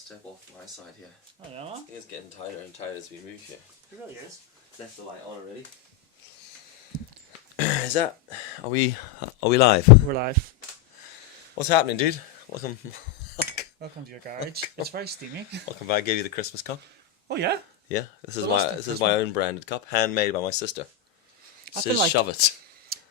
step off my side here. Oh yeah? I think it's getting tighter and tighter as we move here. It really is. Left the light on already. Is that... Are we live? We're live. What's happening, dude? Welcome. Welcome to your garage. It's very steamy. Welcome back. I gave you the Christmas cup. Oh yeah? Yeah, this is Well, my own branded cup, handmade by my sister. I've Says been like- shove it.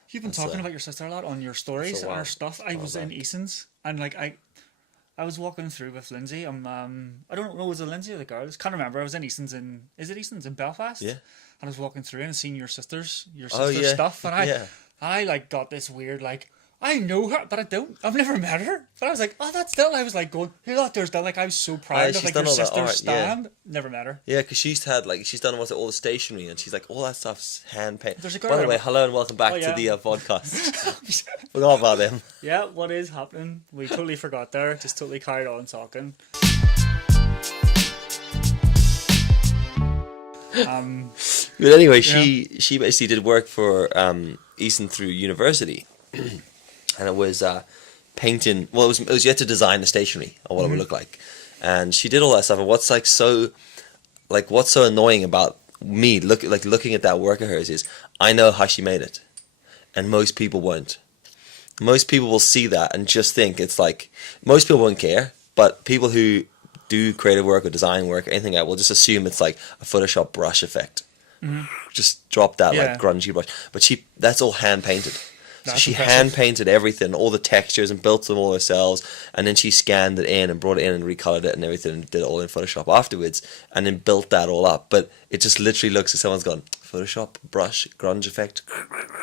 You've been talking about your sister a lot on your stories and her stuff. I was in Eason's and like I was walking through with Lindsay. I don't know, was it Lindsay or the girls? Can't remember. I was in Eason's is it Eason's in Belfast? Yeah. And I was walking through and seeing your sister's yeah. stuff, and Yeah. I like got this weird like, I know her, but I don't. I've never met her. But I was like, oh, that's still. I was like going, who that there's done? Like I was so proud of like your sister's stand. Never met her. Yeah, because she's done all the stationery, and she's like, all that stuff's hand painted. There's a girl By the way, hello and welcome back to the Vodcast. Forgot about them. Yeah, what is happening? We totally forgot there. Just totally carried on talking. But anyway, she basically did work for Easton through university, and it was painting. Well, it was yet to design the stationery or what it would look like, and she did all that stuff. And what's so annoying about me looking at that work of hers is I know how she made it, and most people won't. Most people will see that and just think it's like most people won't care, but people who do creative work or design work or anything, I will just assume it's like a Photoshop brush effect. Just drop that like grungy brush, but that's all hand painted. So she hand painted everything, all the textures, and built them all herself, and then she scanned it in and brought it in and recolored it and everything, and did it all in Photoshop afterwards, and then built that all up. But it just literally looks like someone's gone Photoshop brush grunge effect.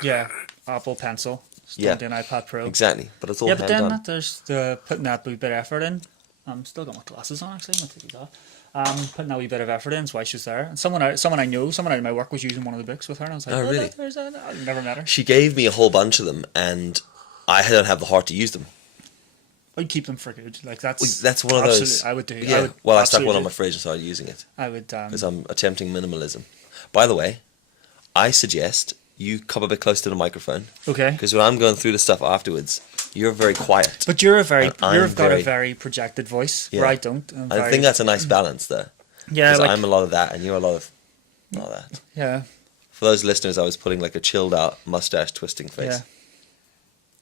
Yeah, Apple Pencil. Yeah, an iPad Pro. Exactly, but it's all hand hand done. But then there's the putting that wee bit of effort in. I'm still got my glasses on actually. I'm gonna take these off. Putting that wee bit of effort in, that's why she's there. And someone I know, someone out of my work was using one of the books with her, and I was like, oh really? I never met her. She gave me a whole bunch of them, and I don't have the heart to use them. I'd keep them for good. Like that's one of those. I would do. Yeah. I stuck one on my fridge and started using it. I would because I'm attempting minimalism. By the way, I suggest you come a bit closer to the microphone. Okay. Because when I'm going through the stuff afterwards, you're very quiet. But you've got a very projected voice, where I don't. I think that's a nice balance there. Yeah, because I'm a lot of that, and you're a lot of that. Yeah. For those listeners, I was putting like a chilled out mustache twisting face.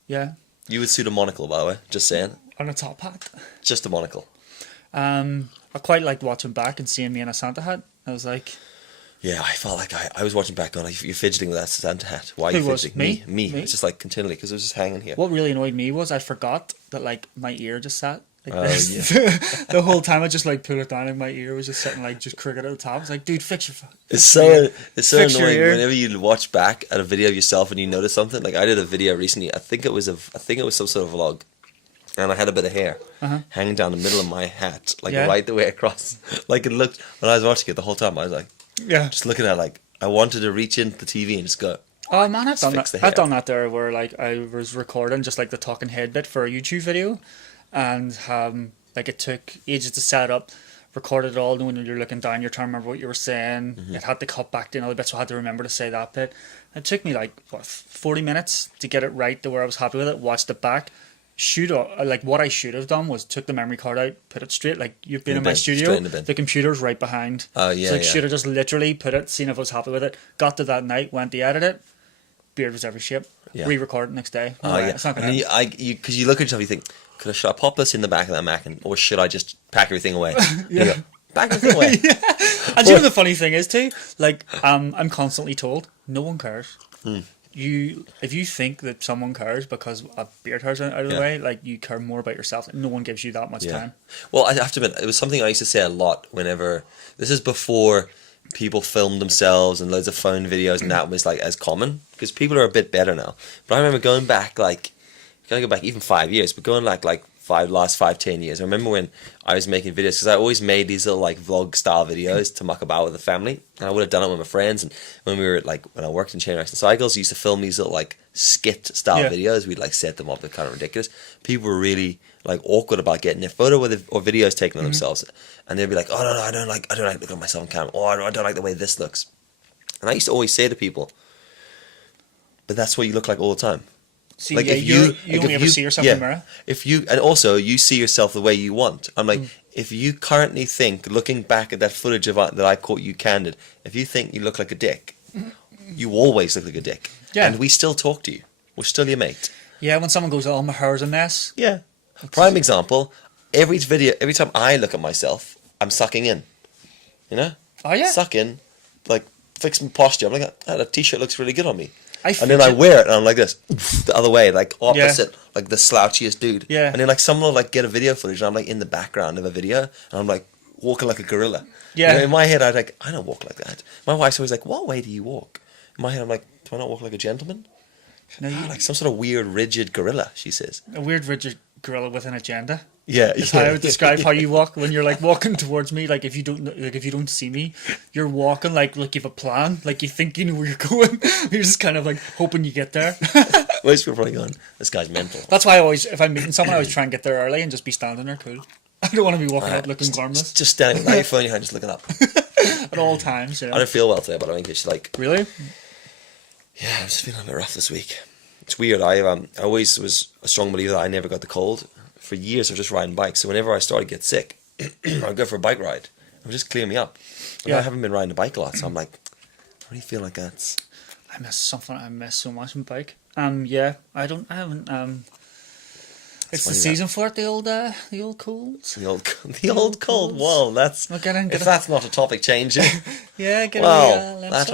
Yeah. You would suit a monocle, by the way. Just saying. On a top hat. Just a monocle. I quite liked watching back and seeing me in a Santa hat. I was like. Yeah, I felt like I was watching back on. You're fidgeting with that Santa hat. Why are you fidgeting? Me. It's just like continually because it was just hanging here. What really annoyed me was I forgot that like my ear just sat like this. Yeah. The whole time I just like pulled it down and my ear was just sitting like just crooked at the top. I was like, dude, fix your. It's so annoying whenever you watch back at a video of yourself and you notice something. Like I did a video recently. I think it was some sort of vlog, and I had a bit of hair hanging down the middle of my hat, like right the way across. Like it looked when I was watching it the whole time. I was like. Yeah, just looking at it like I wanted to reach into the TV and just go. Oh man, I've done that. I've done that there where like I was recording just like the talking head bit for a YouTube video, and like it took ages to set up. Recorded it all, and when you're looking down, you're trying to remember what you were saying. It had to cut back to another bit, so I had to remember to say that bit. It took me like 40 minutes to get it right to where I was happy with it. Watched it back. Like what I should have done was took the memory card out, put it straight. Like you've been in my studio, the computer's right behind. Oh yeah. So should have just literally put it, seen if I was happy with it. Got to that night, went to edit it. Beard was every shape. Yeah. Re-record it next day. Oh yeah. It's not gonna. Because you look at yourself, you think, should I pop this in the back of that Mac, or should I just pack everything away? Yeah. Pack everything away. And you know the funny thing is too, like I'm constantly told, no one cares. If you think that someone cares because a beard hair's out of the way, like you care more about yourself. No one gives you that much time. Well, I have to admit, it was something I used to say a lot whenever. This is before people filmed themselves and loads of phone videos, and that was like as common because people are a bit better now. But I remember going back even 5 years, but going like 10 years. I remember when I was making videos because I always made these little like vlog style videos to muck about with the family, and I would have done it with my friends. And when I worked in Chain Racks and Cycles, I used to film these little like skit style videos. We'd like set them up. They're kind of ridiculous. People were really like awkward about getting a photo or videos taken of themselves, and they'd be like, "Oh no, I don't like looking at myself on camera. Oh, I don't like the way this looks." And I used to always say to people, "But that's what you look like all the time." See, like if you only ever see yourself in the mirror. And also you see yourself the way you want. I'm like, if you currently think, looking back at that footage that I caught you candid, if you think you look like a dick, you always look like a dick. Yeah. And we still talk to you. We're still your mate. Yeah, when someone goes, oh, my hair's a mess. Yeah. Prime example, every time I look at myself, I'm sucking in. You know? Oh, yeah. Suck in, like, fix my posture. I'm like, oh, that t-shirt looks really good on me. And then I wear it and I'm like this, the other way, like opposite, Yeah. like the slouchiest dude. Yeah. And then like someone will like get a video footage and I'm like in the background of a video and I'm like walking like a gorilla. Yeah. You know, in my head, I don't walk like that. My wife's always like, what way do you walk? In my head, I'm like, do I not walk like a gentleman? No, Like some sort of weird, rigid gorilla, she says. a weird rigid gorilla with an agenda. Yeah. That's how I would describe how you walk when you're like walking towards me. Like if you don't see me, you're walking like you have a plan. Like you think you know where you're going. You're just kind of like hoping you get there. Most people are probably going, this guy's mental. That's why I always, if I'm meeting someone, I always try and get there early and just be standing there cool. I don't want to be walking out looking harmless Just standing with your phone in your hand, just looking up. at all times. You know? I don't feel well today, but I think it's like... Really? Yeah, I'm just feeling a bit rough this week. It's weird. I always was a strong believer that I never got the cold. For years, I was just riding bikes. So whenever I started to get sick, I'd go for a bike ride. It would just clear me up. But Yeah. I haven't been riding a bike a lot, so I'm like, I really feel like that's... I miss something I miss so much in bike. Yeah, I haven't. It's the funny season for it. The old colds. The old cold. Whoa, that's... Well, get if that's not a topic change, Yeah, get well, a that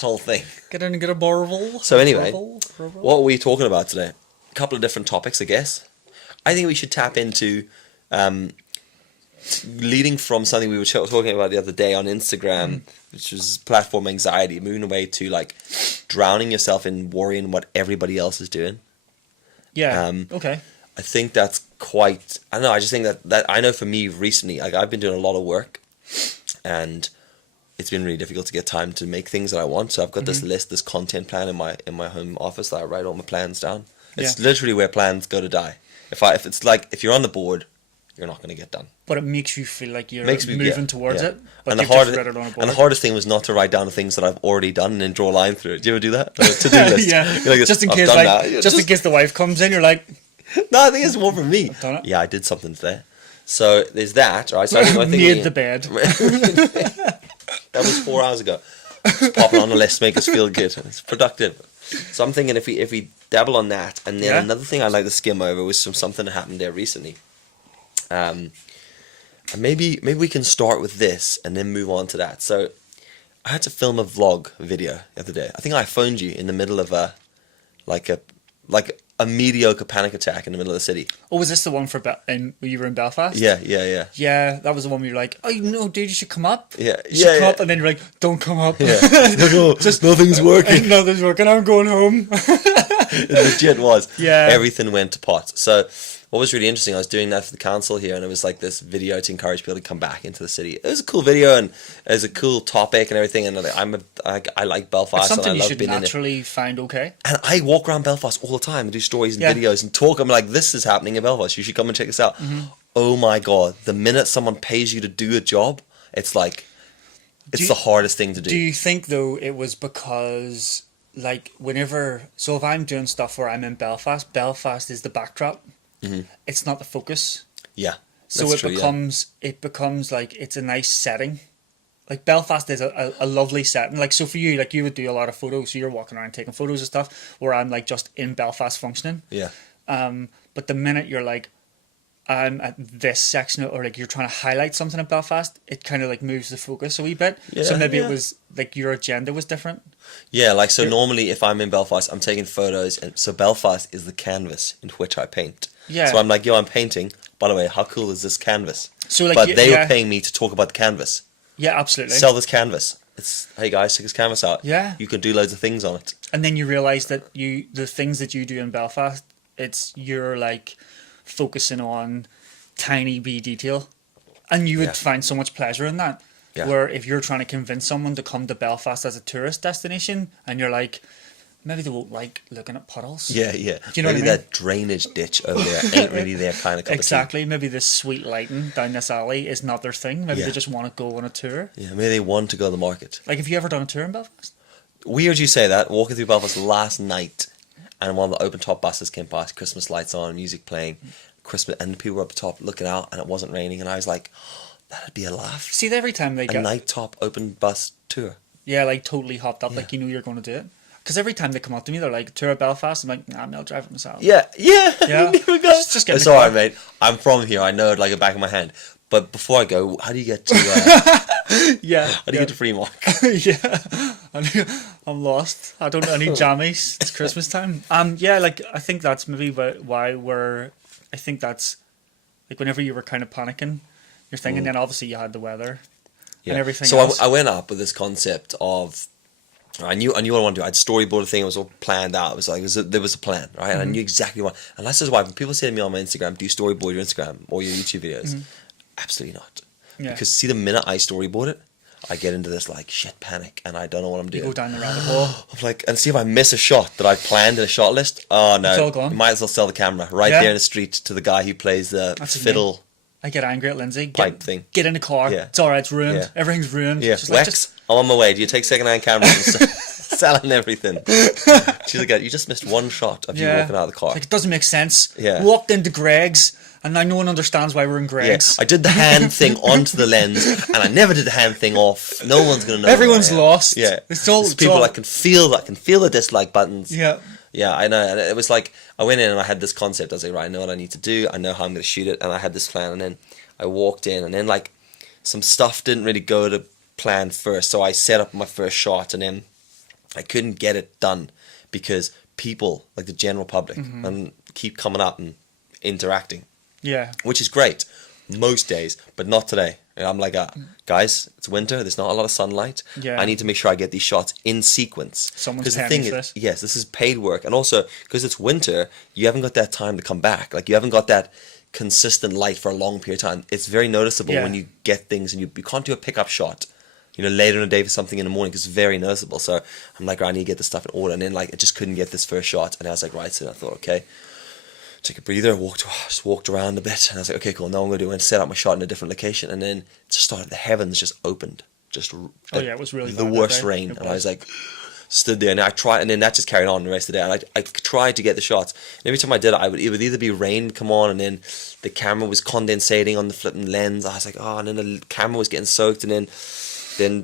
whole thing. Get in and get a Borval. So anyway, Borval. what are we talking about today? A couple of different topics, I guess. I think we should tap into leading from something we were talking about the other day on Instagram, which was platform anxiety, moving away to like drowning yourself in worrying what everybody else is doing. Yeah. Okay. I think that's quite... I don't know, I just think that I know for me recently, like I've been doing a lot of work and it's been really difficult to get time to make things that I want. So I've got this list, this content plan in my home office that I write all my plans down. It's literally where plans go to die. If you're on the board, you're not going to get done. But it makes you feel like you're moving towards it. But And you've just read it on a board. and the hardest thing was not to write down the things that I've already done and then draw a line through it. Do you ever do that? To do list. Yeah. You're like, just in "I've case, done like, that." just in case the wife comes in, you're like, No, I think it's more for me. I've done it. Yeah, I did something today. So there's that, right? So I think made the bed. That was 4 hours ago. Just pop it on the list, make us feel good. It's productive. So I'm thinking if we dabble on that, and then another thing I'd like to skim over was something that happened there recently. And maybe we can start with this and then move on to that. So I had to film a vlog video the other day. I think I phoned you in the middle of a mediocre panic attack in the middle of the city. Oh, was this the one you were in Belfast? Yeah. Yeah, that was the one where you're like, oh, no, dude, you should come up. Yeah, You should come up, and then you're like, don't come up. Yeah. Just nothing's working. Nothing's working, I'm going home. It legit was. Yeah. Everything went to pot. So what was really interesting, I was doing that for the council here, and it was like this video to encourage people to come back into the city. It was a cool video, and it was a cool topic and everything, and I like Belfast. It's something and I you love should being naturally find okay. And I walk around Belfast all the time and do stories and videos and talk. I'm like, this is happening in Belfast. You should come and check this out. Oh my God. The minute someone pays you to do a job, it's like, it's the hardest thing to do. Do you think, though, it was because, like, so if I'm doing stuff where I'm in Belfast is the backdrop. It's not the focus. Yeah. So it becomes like, it's a nice setting. Like Belfast is a lovely setting. Like, so for you, like you would do a lot of photos. So you're walking around taking photos and stuff, where I'm like just in Belfast functioning. Yeah. But the minute you're like, I'm at this section, or like you're trying to highlight something in Belfast, it kind of like moves the focus a wee bit. Yeah, so maybe it was like your agenda was different. Yeah, like so normally if I'm in Belfast, I'm taking photos, and so Belfast is the canvas in which I paint. Yeah. So I'm like, yo, I'm painting. By the way, how cool is this canvas? So like, but they were paying me to talk about the canvas. Yeah, absolutely. Sell this canvas. It's, hey guys, check this canvas out. Yeah. You can do loads of things on it. And then you realise that the things that you do in Belfast, you're like focusing on tiny wee detail. And you would find so much pleasure in that. Yeah. Where if you're trying to convince someone to come to Belfast as a tourist destination, and you're like, maybe they won't like looking at puddles. Yeah. Do you know maybe what I mean? That drainage ditch over there ain't really their kind of cup Exactly. of tea. Maybe this sweet lighting down this alley is not their thing. Maybe they just want to go on a tour. Yeah, maybe they want to go to the market. Like, have you ever done a tour in Belfast? Weird you say that. Walking through Belfast last night, and one of the open top buses came past, Christmas lights on, music playing. Christmas, and people were up top looking out, and it wasn't raining, and I was like, oh, that'd be a laugh. See, every time they a get night top open bus tour. Yeah, like totally hopped up, like you know you're going to do it. Because every time they come up to me, they're like, tour of Belfast. I'm like, nah, I'll drive it myself. Yeah. Just get It's alright, mate. I'm from here. I know it like the back of my hand. But before I go, how do you get to? How do you get to Fremont? I'm lost. I need jammies. It's Christmas time. Like I think that's maybe why we're. I think that's like whenever you were kind of panicking, you're thinking. Then obviously you had the weather and everything. So else. I went up with this concept of. I knew what I wanted to do. I'd storyboarded a thing. It was all planned out. It was like there was a plan, right? And I knew exactly what. And that's just why when people say to me on my Instagram, "Do you storyboard your Instagram or your YouTube videos?" Absolutely not. Yeah. Because see, the minute I storyboard it, I get into this like shit panic, and I don't know what I'm doing. You go down the rabbit hole. I'm like, and see if I miss a shot that I planned in a shot list. Oh no! It's all gone. You might as well sell the camera right there in the street to the guy who plays the fiddle. I get angry at Lindsay. Pipe thing. Get in the car. Yeah. It's alright. It's ruined. Yeah. Everything's ruined. Yeah. She's Wex, I'm on my way. Do you take second-hand cameras and selling everything? She's like, you just missed one shot of you walking out of the car. Like, it doesn't make sense. Yeah. Walked into Greg's, and now no one understands why we're in Greg's. Yeah. I did the hand thing onto the lens, and I never did the hand thing off. No one's gonna know. Everyone's lost. Yeah. It's all people that can feel the dislike buttons. Yeah. Yeah, I know. And it was like I went in and I had this concept. I was like, right, I know what I need to do. I know how I'm going to shoot it, and I had this plan. And then I walked in, and then like some stuff didn't really go to plan first. So I set up my first shot, and then I couldn't get it done because people, like the general public, and keep coming up and interacting. Yeah, which is great most days, but not today. And I'm like, guys, it's winter. There's not a lot of sunlight. Yeah. I need to make sure I get these shots in sequence. Someone's paying for this. Yes, this is paid work, and also because it's winter, you haven't got that time to come back. Like you haven't got that consistent light for a long period of time. It's very noticeable when you get things, and you can't do a pickup shot. Later in the day for something in the morning, it's very noticeable. So I'm like, I need to get this stuff in order, and then like I just couldn't get this first shot, and I was like, right. So I thought, okay. Took a breather, just walked around a bit, and I was like, okay, cool, now I'm going to do and set up my shot in a different location, and then it just started, the heavens just opened, it was really the worst rain, and I was like, stood there, and I tried, and then that just carried on the rest of the day, and I tried to get the shots, and every time I did it, it would either be rain come on, and then the camera was condensating on the flipping lens, I was like, oh, and then the camera was getting soaked, and then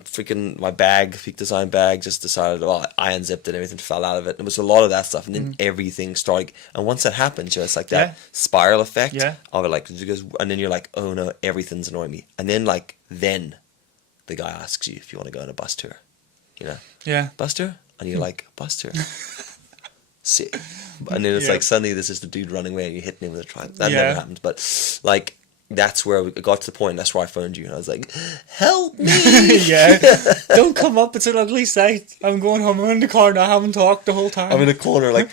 freaking my Peak Design bag just decided, I unzipped it and everything fell out of it. There was a lot of that stuff, and then everything started. And once that happens, it's like that spiral effect of it, like, and then you're like, oh no, everything's annoying me. And then then the guy asks you if you want to go on a bus tour, Yeah. bus tour, and you're like, bus tour. See, and then it's like suddenly there's just a dude running away and you're hitting him with a tripod. That never happened, but like. That's where it got to the point, and that's where I phoned you, and I was like, help me! Don't come up, it's an ugly sight. I'm going home, I'm in the car now, I haven't talked the whole time. I'm in a corner, like,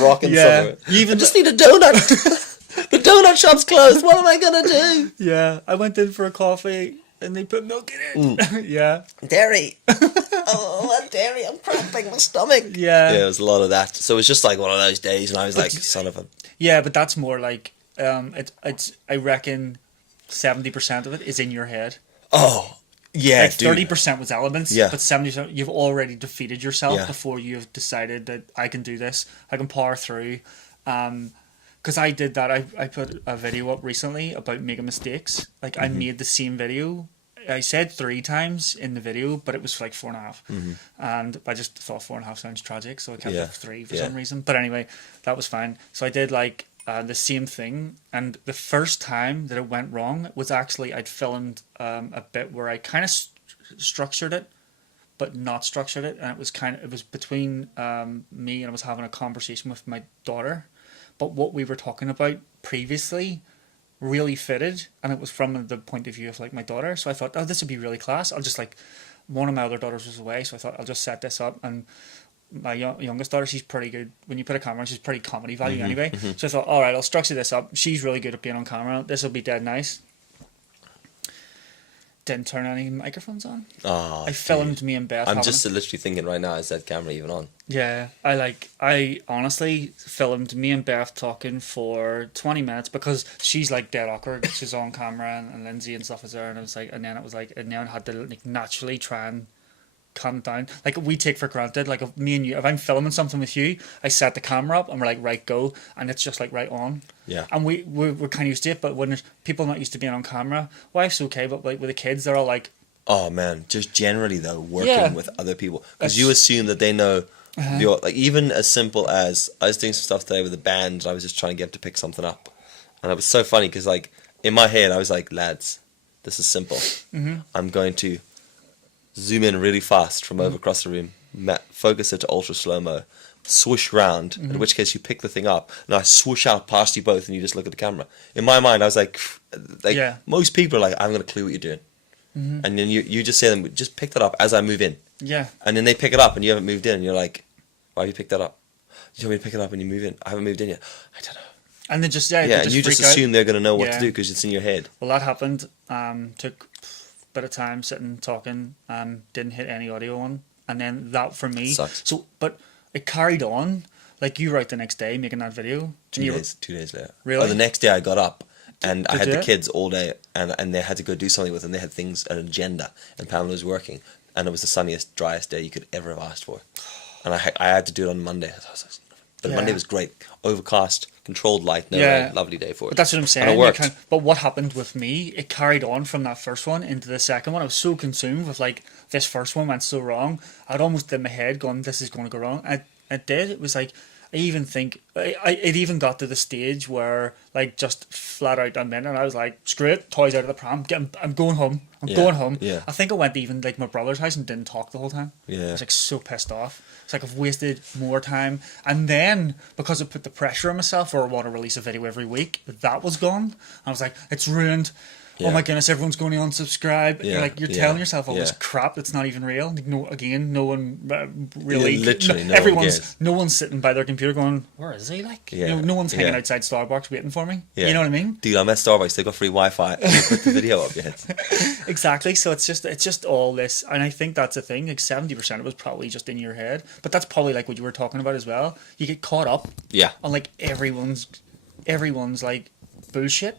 rocking somewhere. I just need a donut! The donut shop's closed, what am I gonna do? Yeah, I went in for a coffee, and they put milk in it. Yeah. Dairy! What dairy? I'm cramping my stomach! Yeah. Yeah, there was a lot of that. So it was just like one of those days, and I was like, son of a... Yeah, but that's more like, it's I reckon... 70% of it is in your head. Oh, yeah, like 30% was elements, but 70% you've already defeated yourself before you've decided that I can do this. I can power through. Because I did that. I put a video up recently about making mistakes. Like I made the same video. I said 3 times in the video, but it was like 4.5. And I just thought 4.5 sounds tragic, so I kept it 3 for some reason. But anyway, that was fine. So I did like the same thing, and the first time that it went wrong was actually I'd filmed a bit where I kind of structured it but not structured it, and it was between me, and I was having a conversation with my daughter, but what we were talking about previously really fitted, and it was from the point of view of like my daughter. So I thought, oh, this would be really class. I'll just like, one of my other daughters was away, so I thought I'll just set this up. And my youngest daughter, she's pretty good when you put a camera on. She's pretty comedy value anyway. So I thought, all right, I'll structure this up. She's really good at being on camera. This will be dead nice. Didn't turn any microphones on. Oh, I filmed me and Beth. I'm just literally thinking right now, is that camera even on? Yeah, I honestly filmed me and Beth talking for 20 minutes because she's like dead awkward. She's on camera, and Lindsay and stuff is there, and it was like, and then I had to like naturally try and calm it down. Like we take for granted, like if me and you, if I'm filming something with you, I set the camera up and we're like, right, go, and it's just like right on. Yeah. And we're kind of used to it, but when there's people not used to being on camera, wife's okay, but like with the kids, they're all like, oh man, just generally though, working with other people, because you assume that they know. Your, like even as simple as I was doing some stuff today with a band, and I was just trying to get them to pick something up, and it was so funny because like in my head I was like, lads, this is simple. I'm going to zoom in really fast from over across the room, focus it to ultra slow-mo, swoosh round, in which case you pick the thing up, and I swoosh out past you both and you just look at the camera. In my mind I was like most people are like, I haven't got a clue what you're doing. And then you just say to them, just pick that up as I move in. yeah. And then they pick it up and you haven't moved in and you're like, why have you picked that up? You want me to pick it up and you move in? I haven't moved in yet. I don't know. And then just, Yeah, and you just assume they're going to know what Yeah. to do because it's in your head. Well, that happened. Took a bit of time sitting, talking, didn't hit any audio on. And then that for me. Sucks. So, but it carried on. Like you were out the next day making that video. 2 days later. Really? Oh, the next day I got up and I had you? the kids all day and they had to go do something with them. They had things, an agenda, and Pamela was working. And it was the sunniest, driest day you could ever have asked for. And I had to do it on Monday. But Monday was great. Overcast, controlled light, rain, lovely day for it. But that's what I'm saying. And it worked. But what happened with me, it carried on from that first one into the second one. I was so consumed with like, this first one went so wrong. I'd almost in my head gone, this is going to go wrong. And it did. It was like, I even think, it even got to the stage where like just flat out a minute and I was like, screw it, toys out of the pram, I'm going home. I'm going home. Yeah. I think I went to even like my brother's house and didn't talk the whole time. Yeah. I was like so pissed off. It's like I've wasted more time. And then because I put the pressure on myself or I want to release a video every week, that was gone. I was like, it's ruined. Yeah. Oh my goodness, everyone's going to unsubscribe. Yeah. You're telling yourself all this crap that's not even real. Like, no one really. Literally, no one's sitting by their computer going, "Where is he?" Like, no one's hanging outside Starbucks waiting for me. Yeah. You know what I mean? Dude, I'm at Starbucks. They got free Wi-Fi. And you put the video up yet? Exactly. So it's just all this, and I think that's a thing. Like 70% of it was probably just in your head, but that's probably like what you were talking about as well. You get caught up. Yeah. On like everyone's like bullshit.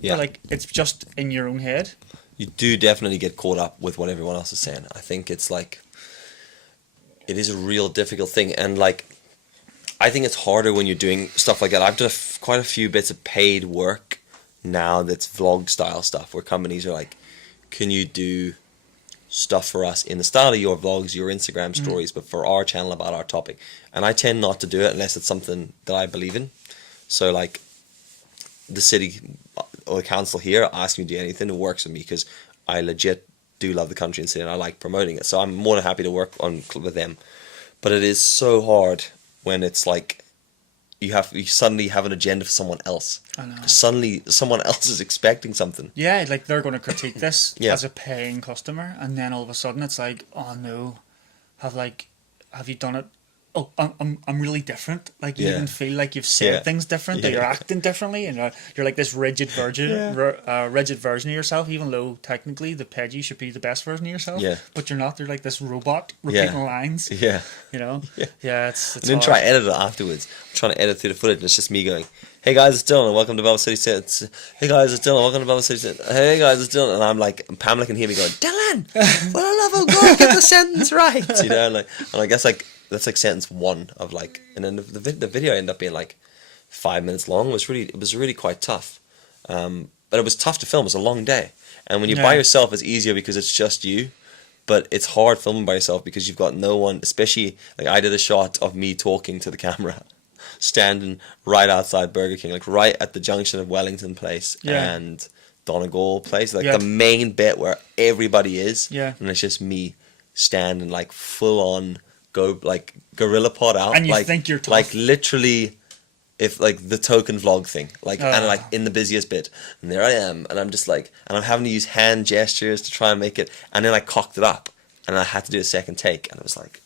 Yeah. But, like it's just in your own head. You do definitely get caught up with what everyone else is saying. I think it's like, it is a real difficult thing. And like, I think it's harder when you're doing stuff like that. I've done quite a few bits of paid work now that's vlog style stuff where companies are like, can you do stuff for us in the style of your vlogs, your Instagram stories, but for our channel about our topic? And I tend not to do it unless it's something that I believe in. So like the city or the council here ask me to do anything, it works with me because I legit do love the country and city and I like promoting it. So I'm more than happy to work with them. But it is so hard when it's like you suddenly have an agenda for someone else. I know. Suddenly someone else is expecting something. Yeah, like they're going to critique this Yeah. as a paying customer, and then all of a sudden it's like, oh no, have you done it? Oh, I'm really different. Like you even feel like you've said things different, that you're acting differently, and you're like this rigid rigid version of yourself. Even though technically the ped you should be the best version of yourself, but you're not. You're like this robot repeating lines. Yeah, you know. Yeah, it's. And then hard. try to edit it afterwards. I'm trying to edit through the footage, and it's just me going, "Hey guys, it's Dylan, and welcome to Belfast City Sets. Hey guys, it's Dylan, welcome to Belfast City Sets. Hey guys, it's Dylan," and I'm like, Pamela can hear me going, "Dylan, for the love of God, get the sentence right." You know, and I guess like. That's like sentence one of like, and then the video ended up being like 5 minutes long. It was really quite tough, but it was tough to film. It was a long day, and when you're by yourself, it's easier because it's just you. But it's hard filming by yourself because you've got no one. Especially like I did a shot of me talking to the camera, standing right outside Burger King, like right at the junction of Wellington Place and Donegal Place, like the main bit where everybody is, and it's just me standing like full on. Go like gorilla pod out, and you like, think you're tough. Like literally, if like the token vlog thing, like and like in the busiest bit, and there I am, and I'm just like, and I'm having to use hand gestures to try and make it, and then I cocked it up, and I had to do a second take, and it was like,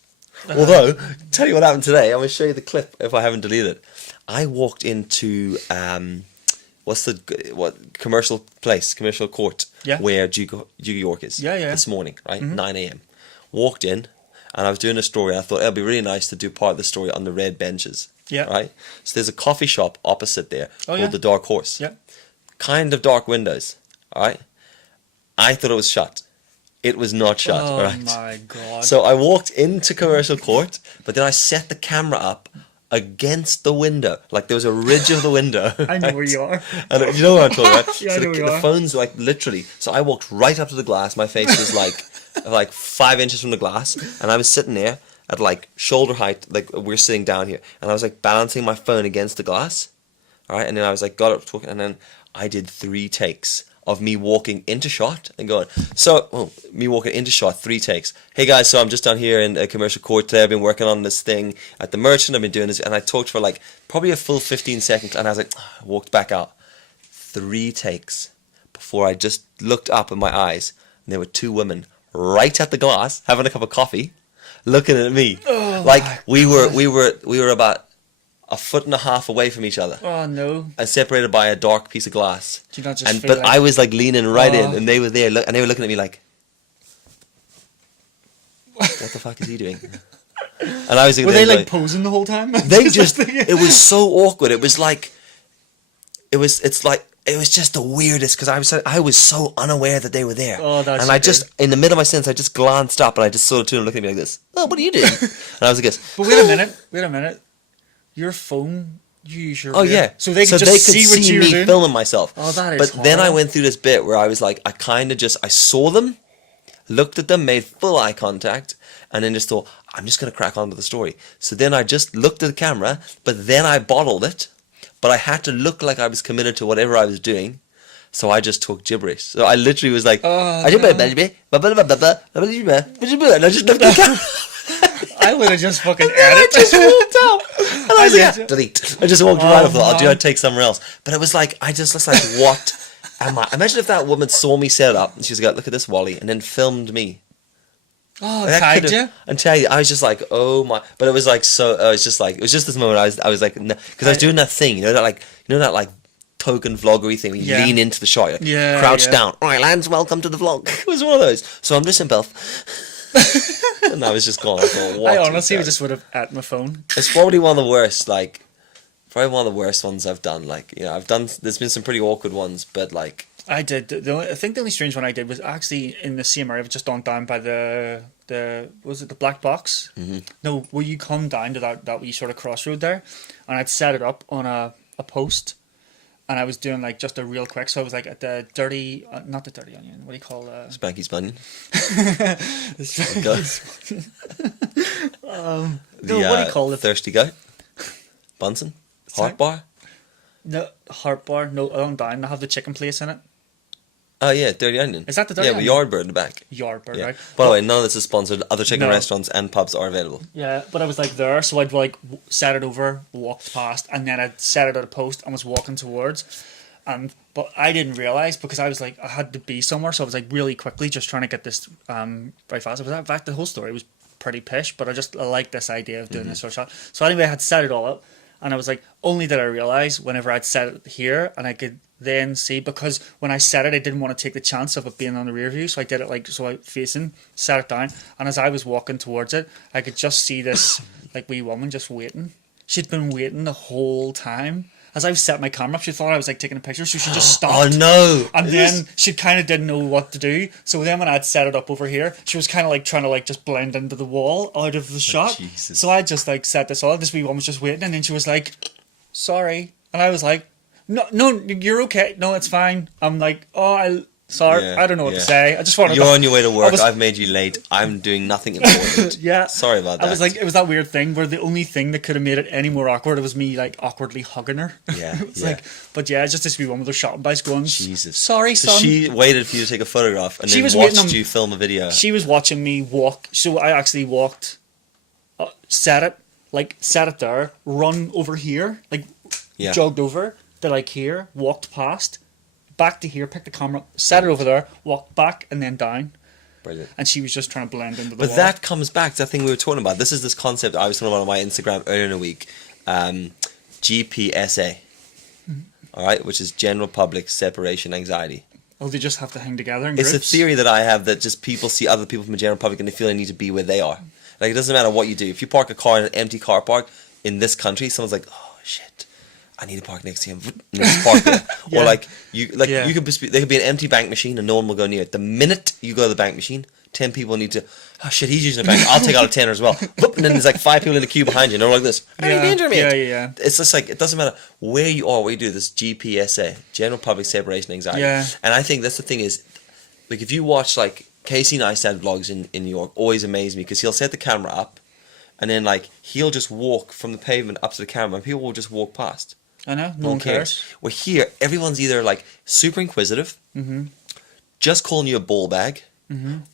although tell you what happened today, I'm gonna show you the clip if I haven't deleted it. I walked into commercial court where Duke York is this morning, right, 9 a.m. Walked in. And I was doing a story. I thought it'd be really nice to do part of the story on the red benches. Yeah. Right? So there's a coffee shop opposite there called the Dark Horse. Yeah. Kind of dark windows. All right? I thought it was shut. It was not shut. Oh Right? my god. So I walked into commercial court, but then I set the camera up against the window. Like there was a ridge of the window. I know where you are. And you know what I'm talking about? Yeah, so I know where you the are. phone's like literally. So I walked right up to the glass. My face was like 5 inches from the glass, and I was sitting there at like shoulder height, like we're sitting down here, and I was like balancing my phone against the glass. All right, and then I was like got up talking, and then I did 3 takes of me walking into shot and going. So me walking into shot, 3 takes. Hey guys, so I'm just down here in a commercial court today. I've been working on this thing at the Merchant. I've been doing this, and I talked for like probably a full 15 seconds, and I was like, walked back out. 3 takes before I just looked up in my eyes, and there were 2 women right at the glass having a cup of coffee, looking at me like we were about a foot and a half away from each other. Oh no! And separated by a dark piece of glass. Do you not just feel but like... I was like leaning right in, and they were there, and they were looking at me like, "What the fuck is he doing?" And I was. Were they like posing the whole time? They just. It was so awkward. It was like. It was just the weirdest because I was so unaware that they were there. Oh, that's. And I just in the middle of my sentence, I just glanced up and I just saw the 2 of them looking at me like this. Oh, what are you doing? And I was like this. But wait a minute. Your phone, you use your... Oh yeah, So they could just see what you were me doing? filming myself. Oh, that is But then I horrible. went through this bit where I was like, I saw them, looked at them, made full eye contact, and then just thought, I'm just gonna crack on with the story. So then I just looked at the camera, but then I bottled it, but I had to look like I was committed to whatever I was doing. So I just talked gibberish. So I literally was like, and I just looked at the camera. I would have just fucking And then I edited. just walked out. And I was like, legit- delete. I just walked right off. I'll man. take somewhere else. But it was like, I just was like, what am I? Imagine if that woman saw me set it up and she was like, look at this, Wally, and then filmed me. Oh, Like, tagged you? And tell you, I was just like, oh my. But it was like, it was just this moment I was like, because I was doing that thing, that like token vloggery thing where you lean into the shot, crouch down. All right, lads, welcome to the vlog. It was one of those. So I'm just in Belf. And I was just gone. I honestly just would have at my phone. It's probably one of the worst, probably one of the worst ones I've done. There's been some pretty awkward ones, but like... I did. I think the only strange one I did was actually in the same area, just on down by the was it the black box? Mm-hmm. No, where you come down to that wee sort of crossroad there, and I'd set it up on a post, and I was doing like just a real quick. So I was like at the dirty, not the dirty onion. What do you call Spanky's Bunion. No, what do you call it? Thirsty Goat. Bunsen. Heart Bar. No, heart bar. No, on down. I have the chicken place in it. Oh yeah, Dirty Onion. Is that the Dirty Onion? Onion? Yeah, with Yardbird in the back. Yardbird, right? By the way, none of this is sponsored. Other chicken No. restaurants and pubs are available. Yeah, but I was like there, so I'd like set it over, walked past, and then I'd set it at a post and was walking towards. But I didn't realize because I was like I had to be somewhere, so I was like really quickly just trying to get this very fast. In fact, the whole story was pretty pish, but I like this idea of doing this sort of shot. So anyway, I had set it all up, and I was like, only did I realize whenever I'd set it here, and I could then see, because when I set it, I didn't want to take the chance of it being on the rear view, so I did it like so I facing, set it down, and as I was walking towards it, I could just see this like wee woman just waiting. She'd been waiting the whole time. As I set my camera up, she thought I was like taking a picture, so she just stopped. Oh no! And then she kind of didn't know what to do. So then when I'd set it up over here, she was kind of like trying to like just blend into the wall out of the shot. Jesus. So I just like set this on. This wee woman was just waiting, and then she was like, "Sorry," and I was like, "No, you're okay. No, it's fine." I'm like, sorry, Yeah, I don't know what to say. I just wanted. You're on your way to work. I've made you late. I'm doing nothing important. Yeah. Sorry about that. I was like, it was that weird thing where the only thing that could have made it any more awkward was me like awkwardly hugging her. Yeah. It's like, but yeah, it's just this wee woman with her shopping bags going, Jesus. Sorry, So son. she waited for you to take a photograph and She then was waiting watched on- you film a video. She was watching me walk, so I actually walked, set it there, run over here, like Yeah. jogged over to like here, walked past, back to here, picked the camera up, set it over there, walked back and then down. Brilliant. And she was just trying to blend into the But wall. that comes back to that thing we were talking about. This is this concept I was talking about on my Instagram earlier in the week. GPSA. All right, which is General Public Separation Anxiety. Oh, they just have to hang together in It's groups? a theory that I have that just people see other people from the general public and they feel they need to be where they are. Like, it doesn't matter what you do. If you park a car in an empty car park in this country, someone's like, oh, shit, I need to park next to him. And just park there. Yeah. Or you could there could be an empty bank machine and no one will go near it. The minute you go to the bank machine, 10 people need to, oh shit, he's using a bank, I'll take out a tenner as well. Whoop, and then there's like 5 people in the queue behind you, and they're like this. How are you danger, mate? Yeah. It's just like, it doesn't matter where you are, what you do, this GPSA, General Public Separation Anxiety. Yeah. And I think that's the thing is, like if you watch like Casey Neistat vlogs in New York, always amaze me, because he'll set the camera up, and then like he'll just walk from the pavement up to the camera, and people will just walk past. I know, no one cares. Well, here, everyone's either like super inquisitive, just calling you a ball bag,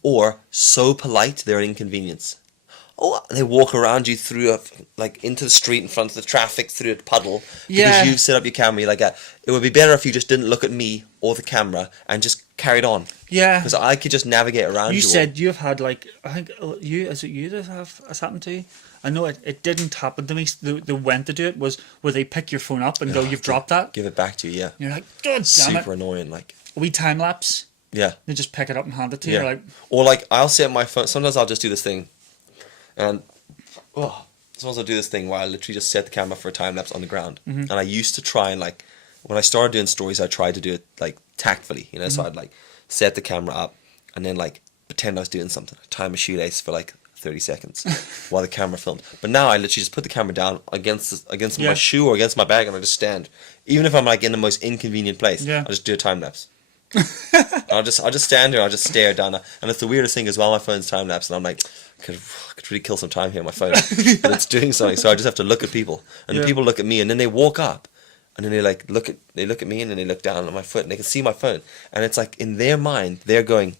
or so polite they're an inconvenience. Oh, they walk around you through like into the street in front of the traffic through a puddle because you've set up your camera. You're like, it would be better if you just didn't look at me or the camera and just carried on. Yeah, because I could just navigate around you. You said you've had like, I think is it you that has happened to you? I know it didn't happen to me. The when to do it was where they pick your phone up and go, you've dropped that. Give it back to you, yeah. And you're like, God damn it. Super annoying, like. A wee time lapse. Yeah. They just pick it up and hand it to you. Like, or like, I'll set my phone, sometimes I'll just do this thing. And, sometimes I'll do this thing where I literally just set the camera for a time lapse on the ground. And I used to try and like, when I started doing stories, I tried to do it like tactfully, you know, so I'd like set the camera up and then like pretend I was doing something. Time a shoelace for like 30 seconds while the camera filmed. But now I literally just put the camera down against my shoe or against my bag, and I just stand. Even if I'm like in the most inconvenient place, I'll just do a time lapse. I'll just stand there, I'll just stare down. And it's the weirdest thing as well, my phone's time lapse, and I'm like, I could really kill some time here on my phone. But it's doing something, so I just have to look at people. And then people look at me, and then they walk up, and then they like look at me, and then they look down at my foot, and they can see my phone. And it's like in their mind, they're going,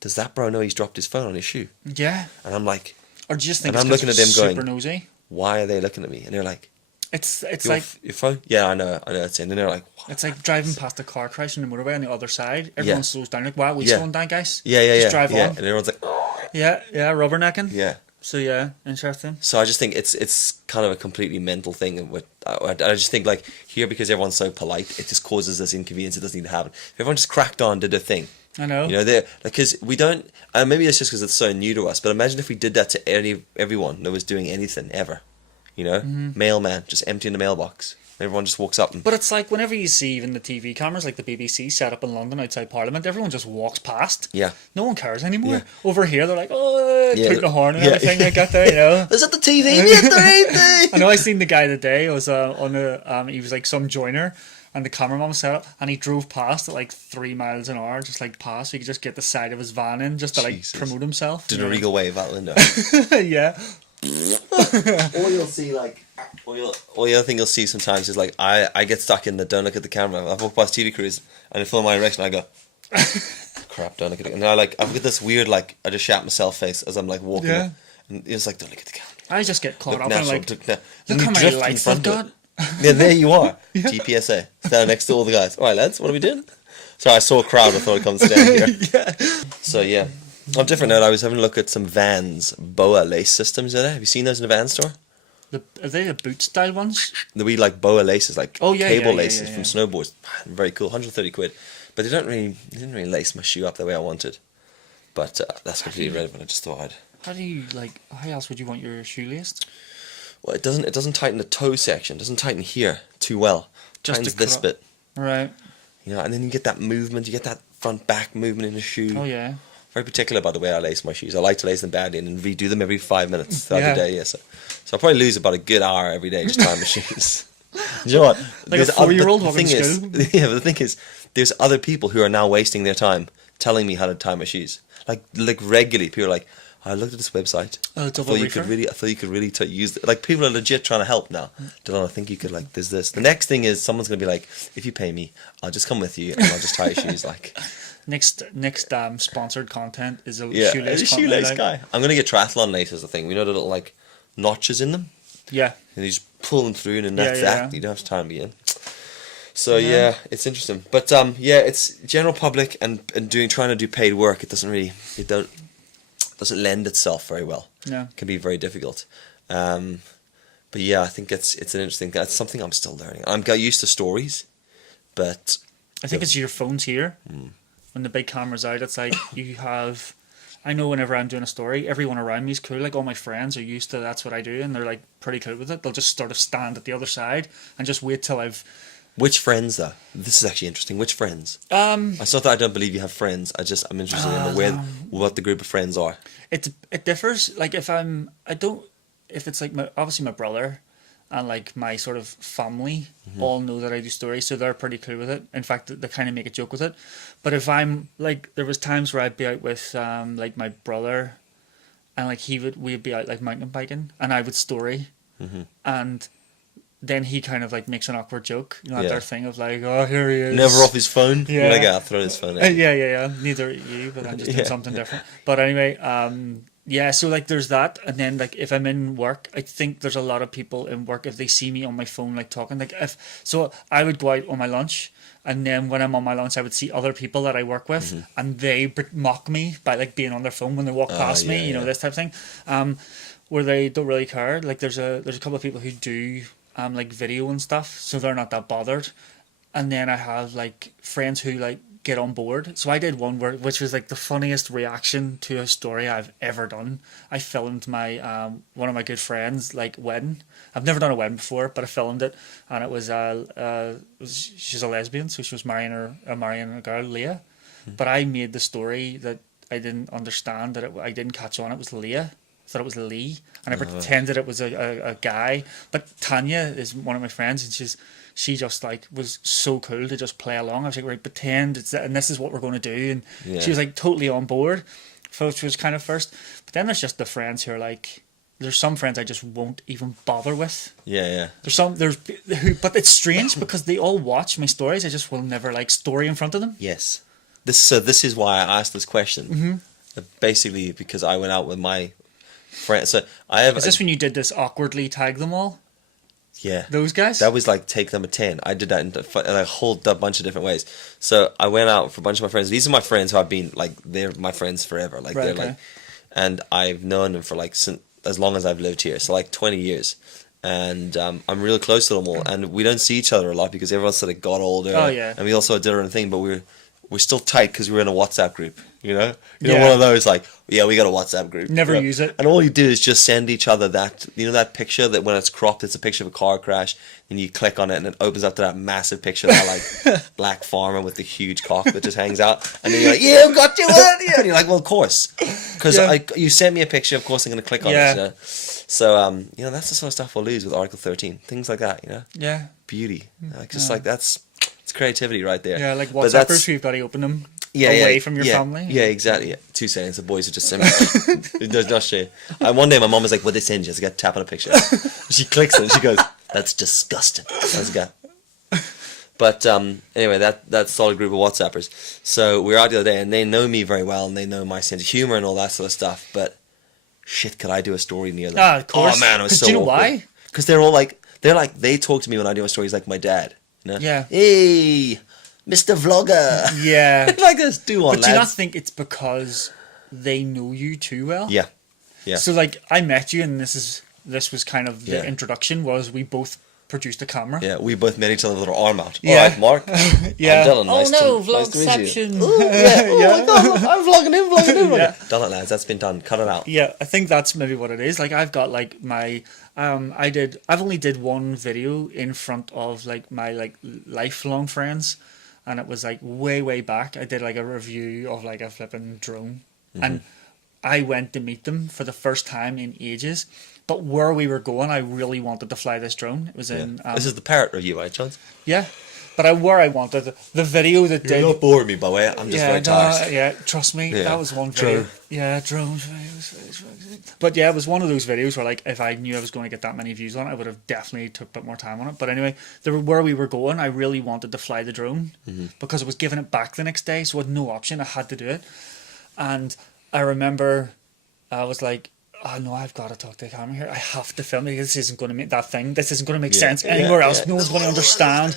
does that bro know he's dropped his phone on his shoe? Yeah. And I'm like, or do you just think I'm looking at them super going, nosy? Why are they looking at me? And they're like, it's like your phone. Yeah, I know. It's in. And they're like, what? It's like driving past a car crash on the motorway on the other side. Everyone slows down. Like, wow, we slowing down, guys. Just drive on. And everyone's like, oh. Yeah, rubbernecking. Yeah. So yeah, interesting. So I just think it's kind of a completely mental thing, and I just think like here, because everyone's so polite, it just causes this inconvenience. It doesn't need to happen. If everyone just cracked on, did their thing. I know. You know, because we don't. Maybe it's just because it's so new to us. But imagine if we did that to everyone that was doing anything ever. You know, mailman just emptying the mailbox. Everyone just walks up and. But it's like whenever you see even the TV cameras, like the BBC set up in London outside Parliament, everyone just walks past. Yeah. No one cares anymore. Yeah. Over here, they're like, tooting the horn and everything like that. There, you know. Is it the TV? I know. I seen the guy today. I was on a. He was like some joiner. And the cameraman was set up, and he drove past at like 3 miles an hour, just like past, so he could just get the side of his van in, just to like promote himself. Did a regal wave out the window. Yeah. Or you'll see like, or the other thing you'll see sometimes is like, I get stuck in the don't look at the camera. I've walked past TV crews and they film my erection. I go, crap, don't look at it. And I've got this weird like, I just shat myself face as I'm like walking. Yeah. And it's like, don't look at the camera. I just get caught up and like, look how many lights I've got. Yeah, there you are. GPSA. Stand next to all the guys. All right, lads, what are we doing? So I saw a crowd. I thought I'd come stand here. So yeah. On a different note, I was having a look at some Vans BOA lace systems today. Have you seen those in a Vans store? Are they the boot style ones? The wee like BOA laces, like cable laces from snowboards. Very cool, 130 quid. But they didn't really lace my shoe up the way I wanted. But that's completely irrelevant. I just thought how else would you want your shoe laced? Well, it doesn't tighten the toe section. It doesn't tighten here too well. It tightens this bit. Right. You know, and then you get that movement. You get that front back movement in the shoe. Oh yeah. Very particular about the way I lace my shoes. I like to lace them badly and then redo them every 5 minutes throughout the day. Yeah. So I'll probably lose about a good hour every day just tying my shoes. Do you know what? Like there's a 4-year-old walking to school. Yeah, but the thing is, there's other people who are now wasting their time telling me how to tie my shoes. Like regularly, people are like, I looked at this website. I thought you could really use it. Like people are legit trying to help now. Dylan, I think you could like. There's this. The next thing is someone's gonna be like, if you pay me, I'll just come with you and I'll just tie your shoes. Like next sponsored content is a shoelace guy. I'm gonna get triathlon laces. I think we know the little like notches in them. Yeah. And you just pull them through, and that's that. You don't have to tie them again. So yeah, it's interesting. But it's general public and trying to do paid work. It doesn't lend itself very well. No. It can be very difficult. But yeah, I think it's an interesting thing. It's something I'm still learning. I'm got used to stories, but I think it's your phones here. When the big camera's out, it's like you have. I know whenever I'm doing a story, everyone around me is cool. Like all my friends are used to that's what I do, and they're like pretty cool with it. They'll just sort of stand at the other side and just wait till I've Which friends though? This is actually interesting. Which friends? It's not that I don't believe you have friends. I'm interested in what the group of friends are. It differs. Like if it's like obviously my brother and like my sort of family all know that I do stories, so they're pretty cool with it. In fact, they kind of make a joke with it. But if I'm like, there was times where I'd be out with like my brother, and like we'd be out like mountain biking, and I would story, and then he kind of like makes an awkward joke, their thing of like, oh, here he is, never off his phone. Yeah, like, I'll throw his phone out. Yeah. Neither you, but I'm just doing something different. But anyway, yeah, so like there's that, and then like if I'm in work, I think there's a lot of people in work, if they see me on my phone like talking, like so I would go out on my lunch, and then when I'm on my lunch I would see other people that I work with, and they mock me by like being on their phone when they walk past me, this type of thing, where they don't really care. Like there's a couple of people who do like video and stuff, so they're not that bothered. And then I have like friends who like get on board. So I did one which was like the funniest reaction to a story I've ever done. I filmed my one of my good friends like wedding. I've never done a wedding before, but I filmed it, and it was she's a lesbian, so she was marrying a girl, Leah. But I made the story that I didn't understand, that I didn't catch on. It was Leah. I thought it was Lee, and I pretended it was a guy. But Tanya is one of my friends, and she just like was so cool to just play along. I was like, right, pretend it's that, and this is what we're going to do. And she was like totally on board, which was kind of first. But then there's just the friends who are like, there's some friends I just won't even bother with. Yeah. But it's strange because they all watch my stories. I just will never like story in front of them. Yes. This is why I asked this question. Basically, because I went out with my friends. So I have. Is this when you did this awkwardly tag them all? Yeah. Those guys? That was like take them a 10. I did that in a whole bunch of different ways. So I went out for a bunch of my friends. These are my friends who I've been like, they're my friends forever. Like they're like, and I've known them for like as long as I've lived here. So like 20 years. And I'm real close to them all. And we don't see each other a lot because everyone sort of got older. Oh yeah. And we also did our own thing, but we're still tight because we're in a WhatsApp group. You know, one of those like, yeah, we got a WhatsApp group. Never use it. And all you do is just send each other that, that picture that when it's cropped, it's a picture of a car crash, and you click on it and it opens up to that massive picture of that like black farmer with the huge cock that just hangs out, and then you're like, yeah, got you, and you're like, well, of course, because you sent me a picture, of course I'm going to click on it. So that's the sort of stuff we'll lose with Article 13, things like that. Yeah. Beauty, like just like it's creativity right there. Yeah, like WhatsAppers who've got to open them. Away from your family. Yeah, exactly. Yeah. 2 seconds. The boys are just sending it. Does not share. One day my mom was like, "What they send you?" I got to tap on a picture. She clicks it and she goes, "That's disgusting." Let's go. But anyway, that solid group of WhatsAppers. So we were out the other day, and they know me very well, and they know my sense of humor and all that sort of stuff. But shit, could I do a story near them? Of course. Oh man, it was so. Do you know awkward. why? Because they talk to me when I do my stories like my dad. Yeah. Hey, Mr. Vlogger. Yeah. Like this, do on, But lads. do you not think it's because they know you too well? Yeah. So like I met you, and this was kind of the introduction, was we both produced a camera. Yeah, we both met each other with our arm out. Yeah. All right, Mark. Yeah. I'm Dylan. Nice Vlogception. My God, I'm vlogging him. Yeah. Done it, lads. That's been done. Cut it out. Yeah, I think that's maybe what it is. Like I've got like my I've only did one video in front of like my like lifelong friends, and it was like way back. I did like a review of like a flipping drone, and I went to meet them for the first time in ages. But where we were going, I really wanted to fly this drone. It was in. This is the parrot review, right, Chance? Yeah, but where I wanted the video that You're not boring me, by the way. I'm just very tired. Yeah, trust me, Yeah. that was one video. Yeah, drones. But yeah, it was one of those videos where like if I knew I was going to get that many views on it, I would have definitely took a bit more time on it. But anyway, where we were going, I really wanted to fly the drone because I was giving it back the next day, so I had no option. I had to do it, and I remember I was like, oh no, I've got to talk to the camera here. I have to film it. This isn't going to make that thing. This isn't going to make sense anywhere else. No one's going to understand.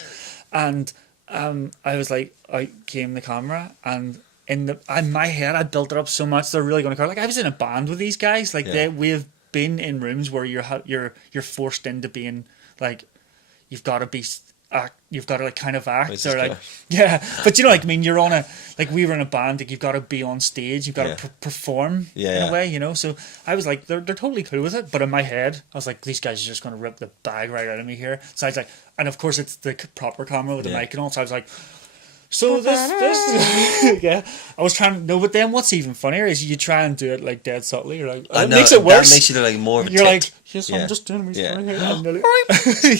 And I was like, I came the camera, and in my head, I built it up so much they're really going to care. Like I was in a band with these guys. Like we've been in rooms where you're forced into being like, you've got to be act. You've got to like kind of act, It's or just like kinda- yeah. But you know, like I mean, you're on a like we were in a band. Like you've got to be on stage. You've got Yeah. to perform in Yeah. a way, you know. So I was like, they're totally cool with it. But in my head, I was like, these guys are just going to rip the bag right out of me here. So I was like, and of course it's the proper camera with the Yeah. mic and all. So I was like. So this yeah, I was trying to know, but then what's even funnier is you try and do it like dead subtly. You're like, I it know, makes it worse. That makes you look like more of a You're tit. like, yes, Yeah. I'm just doing my Yeah. story here. I'm nearly-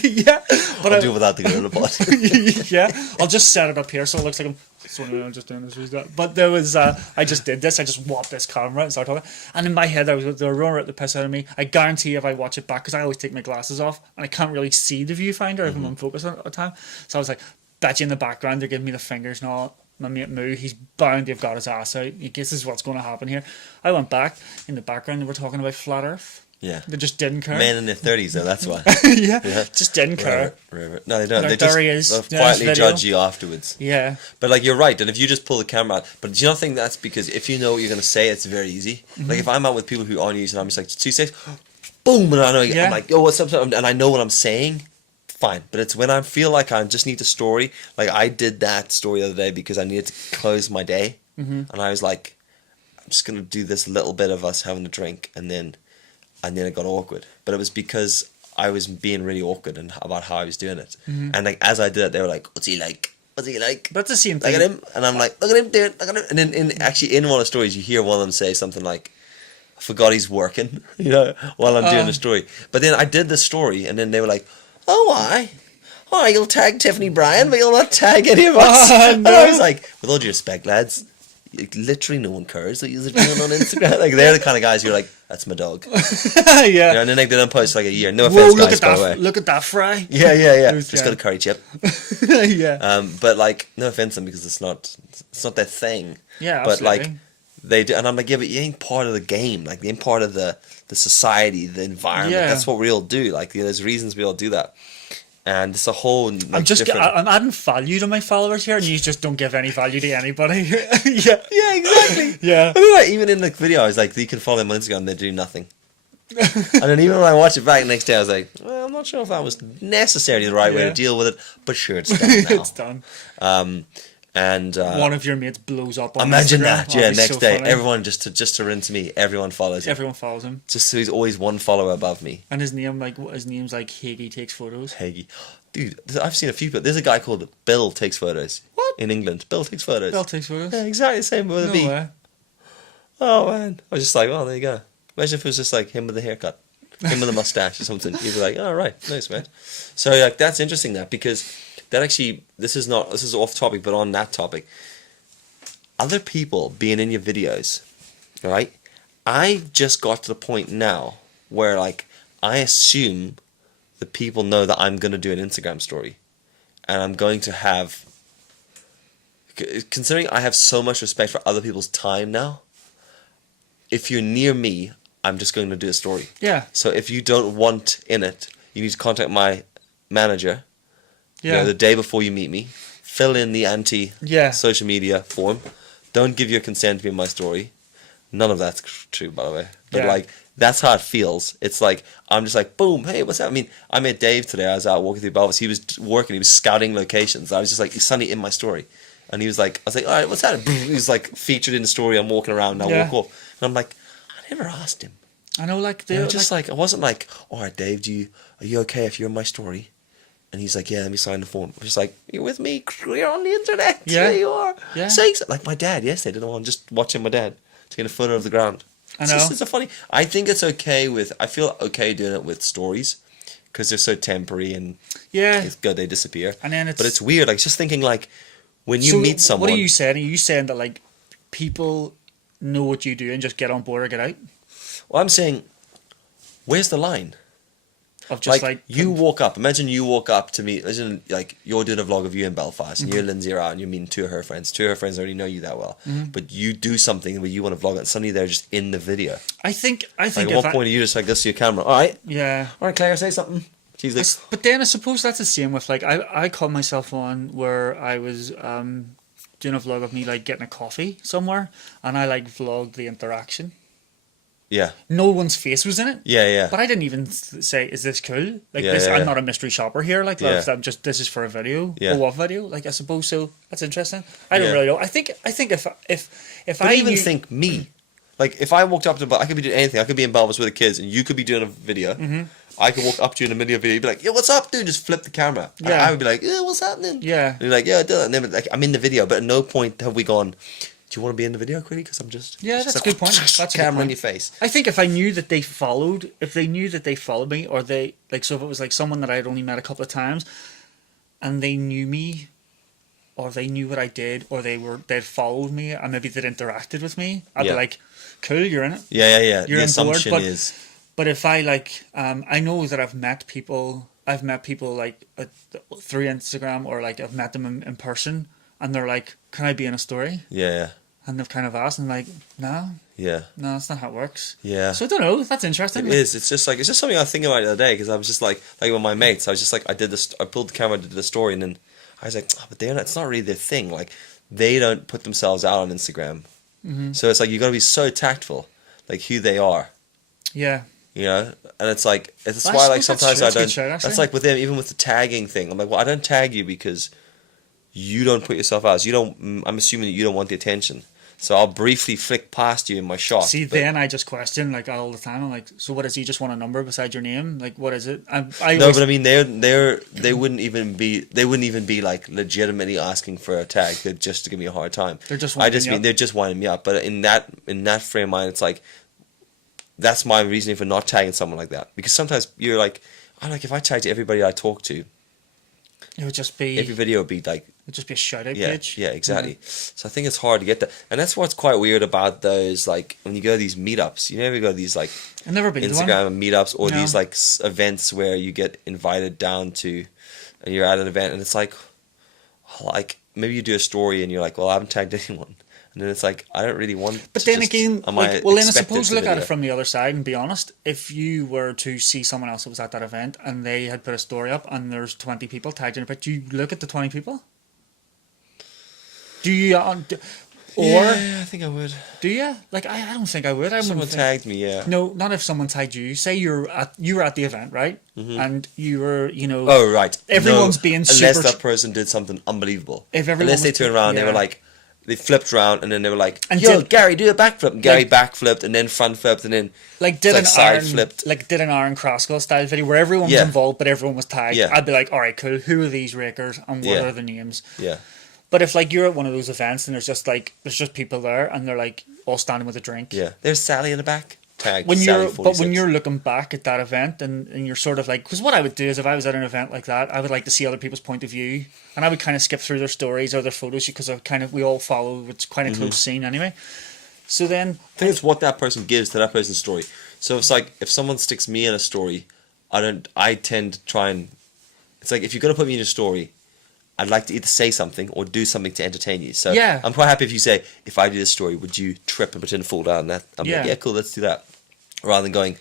yeah, but I'll do it without the gorilla pod. yeah, I'll just set it up here so it looks like I'm just doing this. But there was, I just did this. I just whopped this camera and started talking. And in my head, they were running the piss out of me. I guarantee if I watch it back, because I always take my glasses off and I can't really see the viewfinder if I'm unfocused at the time. So I was like, bet you in the background they're giving me the fingers and all. My mate Moo, he's bound to have got his ass out. He guesses what's going to happen here. I went back in the background. They were talking about flat Earth. Yeah. They just didn't care. Men in their 30s, though, that's why. yeah, Yeah. just didn't care. Right. No, they don't. Like, They there he just is. they'll There's quietly video. judge you afterwards. Yeah, But like you're right, and if you just pull the camera out, but do you not think that's because if you know what you're gonna say, it's very easy. Like if I'm out with people who aren't using, I'm just like 2 6, boom, and I know Yeah. I'm like, yo, what's up, and I know what I'm saying. Fine, but it's when I feel like I just need a story. Like I did that story the other day because I needed to close my day, and I was like, I'm just gonna do this little bit of us having a drink, and then it got awkward. But it was because I was being really awkward and about how I was doing it, and like as I did it, they were like, "What's he like? What's he like?" that's the same Look thing. at him, and I'm like, look at him do it, look at him. And then in one of the stories, you hear one of them say something like, "I forgot he's working," while I'm doing the story. But then I did the story, and then they were like, "Oh, why? Oh, you'll tag Tiffany Bryan, but you'll not tag any of us." And I was like, with all due respect, lads, literally no one cares that you're doing on Instagram. Like they're the kind of guys who are like, "That's my dog." yeah. And then they don't post for like a year. No Whoa, offense, look guys, at by that! the way. Look at that fry. Yeah. was- Just yeah. got a curry chip. yeah. But like, no offense to them because it's not their thing. Yeah, But like, absolutely. they do, and I'm like, yeah, but you ain't part of the game. Like, you ain't part of the society, the environment. Yeah. That's what we all do. Like, there's reasons we all do that. And it's a whole. Like, I'm just different... I'm adding value to my followers here, and you just don't give any value to anybody. yeah. Yeah, exactly. Yeah. I mean, like, even in the video, I was like, you can follow them on Instagram, and they do nothing. And then even when I watched it back the next day, I was like, well, I'm not sure if that was necessarily the right way Yeah. to deal with it, but sure, it's done now. It's done. And One of your mates blows up on imagine Instagram. that, That'd yeah. be Next so day, funny. everyone just to rinse me, everyone follows him. Everyone follows him, Just so he's always one follower above me. and his name's like Hagee takes photos. Hagee. Dude, I've seen a few, but there's a guy called Bill takes photos. What? In England. Bill takes photos. Bill takes photos. Yeah, exactly the same with a No B. way. Oh, man. I was just like, well, there you go. Imagine if it was just like him with a haircut. Him with a mustache or something. You'd be like, oh, right. Nice, man. So, like, that's interesting, that, because that actually, this is off topic, but on that topic, other people being in your videos, right? I just got to the point now where, like, I assume the people know that I'm going to do an Instagram story. And I'm going to have... Considering I have so much respect for other people's time now, if you're near me, I'm just going to do a story. Yeah. So if you don't want in it, you need to contact my manager. Yeah. The day before you meet me, fill in the social media form. Don't give your consent to be in my story. None of that's true, by the way. But Yeah. like, that's how it feels. It's like, I'm just like, boom, hey, what's that? I mean, I met Dave today. I was out walking through Belfast. He was working. He was scouting locations. I was just like, he's suddenly in my story. And he was like, I was like, all right, what's that? He's like featured in the story. I'm walking around and I Yeah. walk off. And I'm like, I never asked him. I know, like And they I'm just like, I wasn't like, all right, Dave, are you okay if you're in my story? And he's like, yeah, let me sign the form. I'm just like, you're with me. You're on the internet. Yeah. There you are. Yeah. Sakes. Like my dad yesterday, didn't want just watching my dad taking a photo of the ground. I It's know. just, it's a funny. I think it's okay I feel okay doing it with stories because they're so temporary and yeah. it's good they disappear. And then But it's weird. Like just thinking like when you So meet someone. What are you saying? Are you saying that like people know what you do and just get on board or get out? Well, I'm saying, where's the line? Of just like you walk up. Imagine you walk up to me. Imagine like you're doing a vlog of you in Belfast, and you and Lindsay are out, and you're meeting two of her friends. Two of her friends already know you that well, but you do something where you want to vlog it. And suddenly they're just in the video. I think Like if at what I- point are you just like this to your camera? All right, yeah. all right, Claire, say something. She's like, But then I suppose that's the same with like I caught myself on where I was doing a vlog of me like getting a coffee somewhere, and I like vlogged the interaction. Yeah. No one's face was in it. Yeah, yeah. But I didn't even say, "Is this cool?" Like Yeah, this, yeah, I'm yeah. not a mystery shopper here. Like Yeah. I'm just this is for a video. Yeah. Or what video? Like I suppose so. That's interesting. I don't Yeah. really know. I think if But I even knew, think me. Like, if I walked up to, I could be doing anything. I could be in Belfast with the kids, and you could be doing a video. Mm-hmm. I could walk up to you in a video, be like, "Yo, what's up, dude?" Just flip the camera. Yeah. I would be like, "Yeah, what's happening?" Yeah. And you're like, "Yeah, I do." And then like, I'm in the video, but at no point have we gone, "Do you want to be in the video, quickly?" Because I'm just Yeah, it's that's just a good point. That's a good camera in point. your face. I think if I knew that they knew that they followed me, or they like, so if it was like someone that I had only met a couple of times, and they knew me, or they knew what I did, or they'd followed me, and maybe they'd interacted with me, I'd Yeah. be like, "Cool, you're in it." Yeah, yeah, yeah. You're the on board, assumption but- is, But if I like, I know that I've met people like through Instagram, or like I've met them in person, and they're like, "Can I be in a story?" yeah, And they've kind of asked, and like, "No, yeah, no, that's not how it works." yeah. So I don't know. That's interesting. It is. It's just something I was thinking about the other day, because I was just like with my mates. I was just like, I pulled the camera, did the story, and then I was like, oh, but it's not really their thing. Like, they don't put themselves out on Instagram, so it's like you got to be so tactful, like who they are, Yeah. you know. And it's like it's I why like suppose that's sometimes true. I That's a good don't. shout, actually. That's like with them, even with the tagging thing. I'm like, well, I don't tag you because you don't put yourself out. So you don't. I'm assuming that you don't want the attention. So I'll briefly flick past you in my shot. See, but- then I just question like all the time. I'm like, so what is he just want a number beside your name? Like, what is it? I No, always, but I mean, they wouldn't even be like legitimately asking for a tag. They're just to give me a hard time. They're just I winding just you mean up. they're just winding me up. But in that frame of mind, it's like that's my reasoning for not tagging someone like that. Because sometimes you're like, if I tagged everybody I talk to, it would just be every video would be like, it'd just be a shout out yeah, page. yeah, exactly. So I think it's hard to get that, and that's what's quite weird about those, like when you go to these meetups. You never go to these like I've never been to one. Instagram meetups or No. these like events where you get invited down to, and you're at an event, and it's like maybe you do a story and you're like, well, I haven't tagged anyone, and then it's like I don't really want. But to then just- again, am I like, well, then I expected suppose to look at it video? from the other side and be honest. If you were to see someone else that was at that event and they had put a story up and there's 20 people tagged in it, but do you look at the 20 people? Do you, or Yeah, I think I would. do you? Like, I don't think I would. I Someone wouldn't think. tagged me, yeah. No, not if someone tagged you. Say you were at the event, right? And you were, Oh right. Everyone's being unless super- that person did something unbelievable. If everyone unless they was- turned around, they were yeah. like, they flipped around, and then they were like, And "Yo, did- Gary, do a backflip." And Gary Like- backflipped, and then front flipped, and then like did like an side Aaron, flipped. like did an Aaron Crosswell style video where everyone was Yeah. involved but everyone was tagged. Yeah. I'd be like, all right, cool. Who are these rakers and what Yeah. are the names? yeah, But if like you're at one of those events and there's just people there and they're like all standing with a drink. yeah. There's Sally in the back. Tag. When Sally you're 46. when you're looking back at that event and you're sort of like, because what I would do is if I was at an event like that, I would like to see other people's point of view and I would kind of skip through their stories or their photos because we all follow, it's quite a close scene anyway. So then I think it's what that person gives to that person's story. So it's like if someone sticks me in a story, I tend to try and. It's like if you're gonna put me in a story, I'd like to either say something or do something to entertain you. So Yeah. I'm quite happy if you say, if I do this story, would you trip and pretend to fall down? That I'm Yeah. like, yeah, cool, let's do that. Rather than going,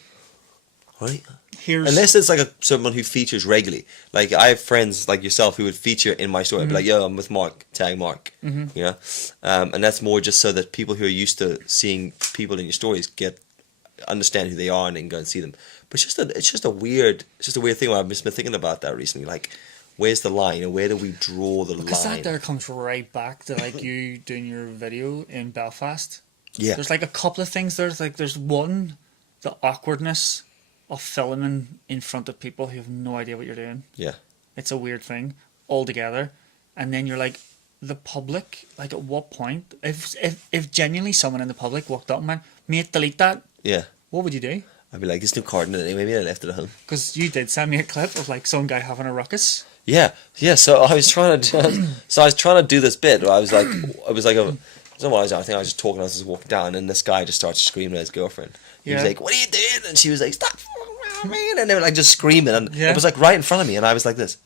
all right. here's Unless it's like someone who features regularly. Like I have friends like yourself who would feature in my story. I'd be like, yo, I'm with Mark, tag Mark. You know? And that's more just so that people who are used to seeing people in your stories understand who they are and then go and see them. But it's just a weird thing. I've just been thinking about that recently. Like, where's the line? Where do we draw the because line? that there comes right back to like you doing your video in Belfast. Yeah. There's like a couple of things. There's one, the awkwardness of filming in front of people who have no idea what you're doing. Yeah. It's a weird thing altogether. And then you're like, the public, like at what point, if genuinely someone in the public walked up and went, mate, delete that, Yeah. what would you do? I'd be like, there's no card in it anyway. Maybe I left it at home. Because you did send me a clip of like some guy having a ruckus. Yeah, yeah. So I was trying to do this bit. Where I was like, I don't know what I was. I think I was just talking. I was just walking down, and this guy just starts screaming at his girlfriend. He was Yeah. like, "What are you doing?" And she was like, "Stop, man!" And they were like just screaming, and Yeah. it was like right in front of me, and I was like, "This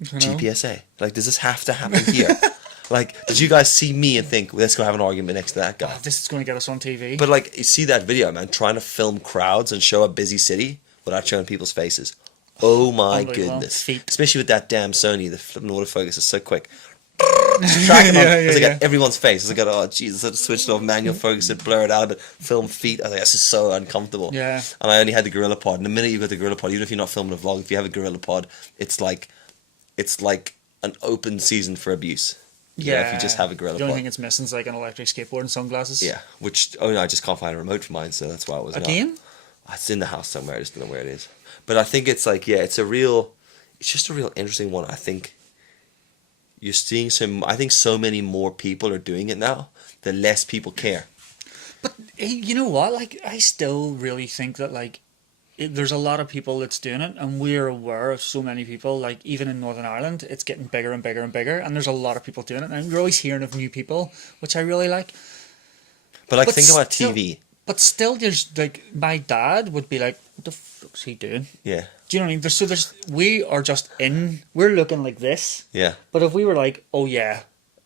You know? GPSA. Like, does this have to happen here? Like, did you guys see me and think, well, let's go have an argument next to that guy?" Oh, this is going to get us on TV. But like, you see that video, man, trying to film crowds and show a busy city without showing people's faces. Oh my Unbelievable. goodness! Feet. Especially with that damn Sony, the flipping autofocus is so quick. just tracking them. Because I got everyone's face. I got, oh Jesus, I had to switch it off, manual focus it, blur it out a bit, film feet. I was like, this is so uncomfortable. Yeah. And I only had the Gorilla Pod. And the minute you've got the Gorilla Pod, even if you're not filming a vlog, if you have a Gorilla Pod, it's like an open season for abuse. Yeah. If you just have a Gorilla Pod. The only thing it's missing is like an electric skateboard and sunglasses. Yeah. Which, oh no, I just can't find a remote for mine, so that's why it was Again? It's in the house somewhere. I just don't know where it is. But I think it's like, it's just a real interesting one. I think you're seeing so many more people are doing it now, the less people care. But you know what? Like, I still really think that like there's a lot of people that's doing it, and we're aware of so many people. Like even in Northern Ireland, it's getting bigger and bigger and bigger, and there's a lot of people doing it. And you're always hearing of new people, which I really like. But think about TV. But still, there's like my dad would be like, "What the fuck's he doing?" Yeah. Do you know what I mean? We're looking like this. Yeah. But if we were like, "Oh yeah."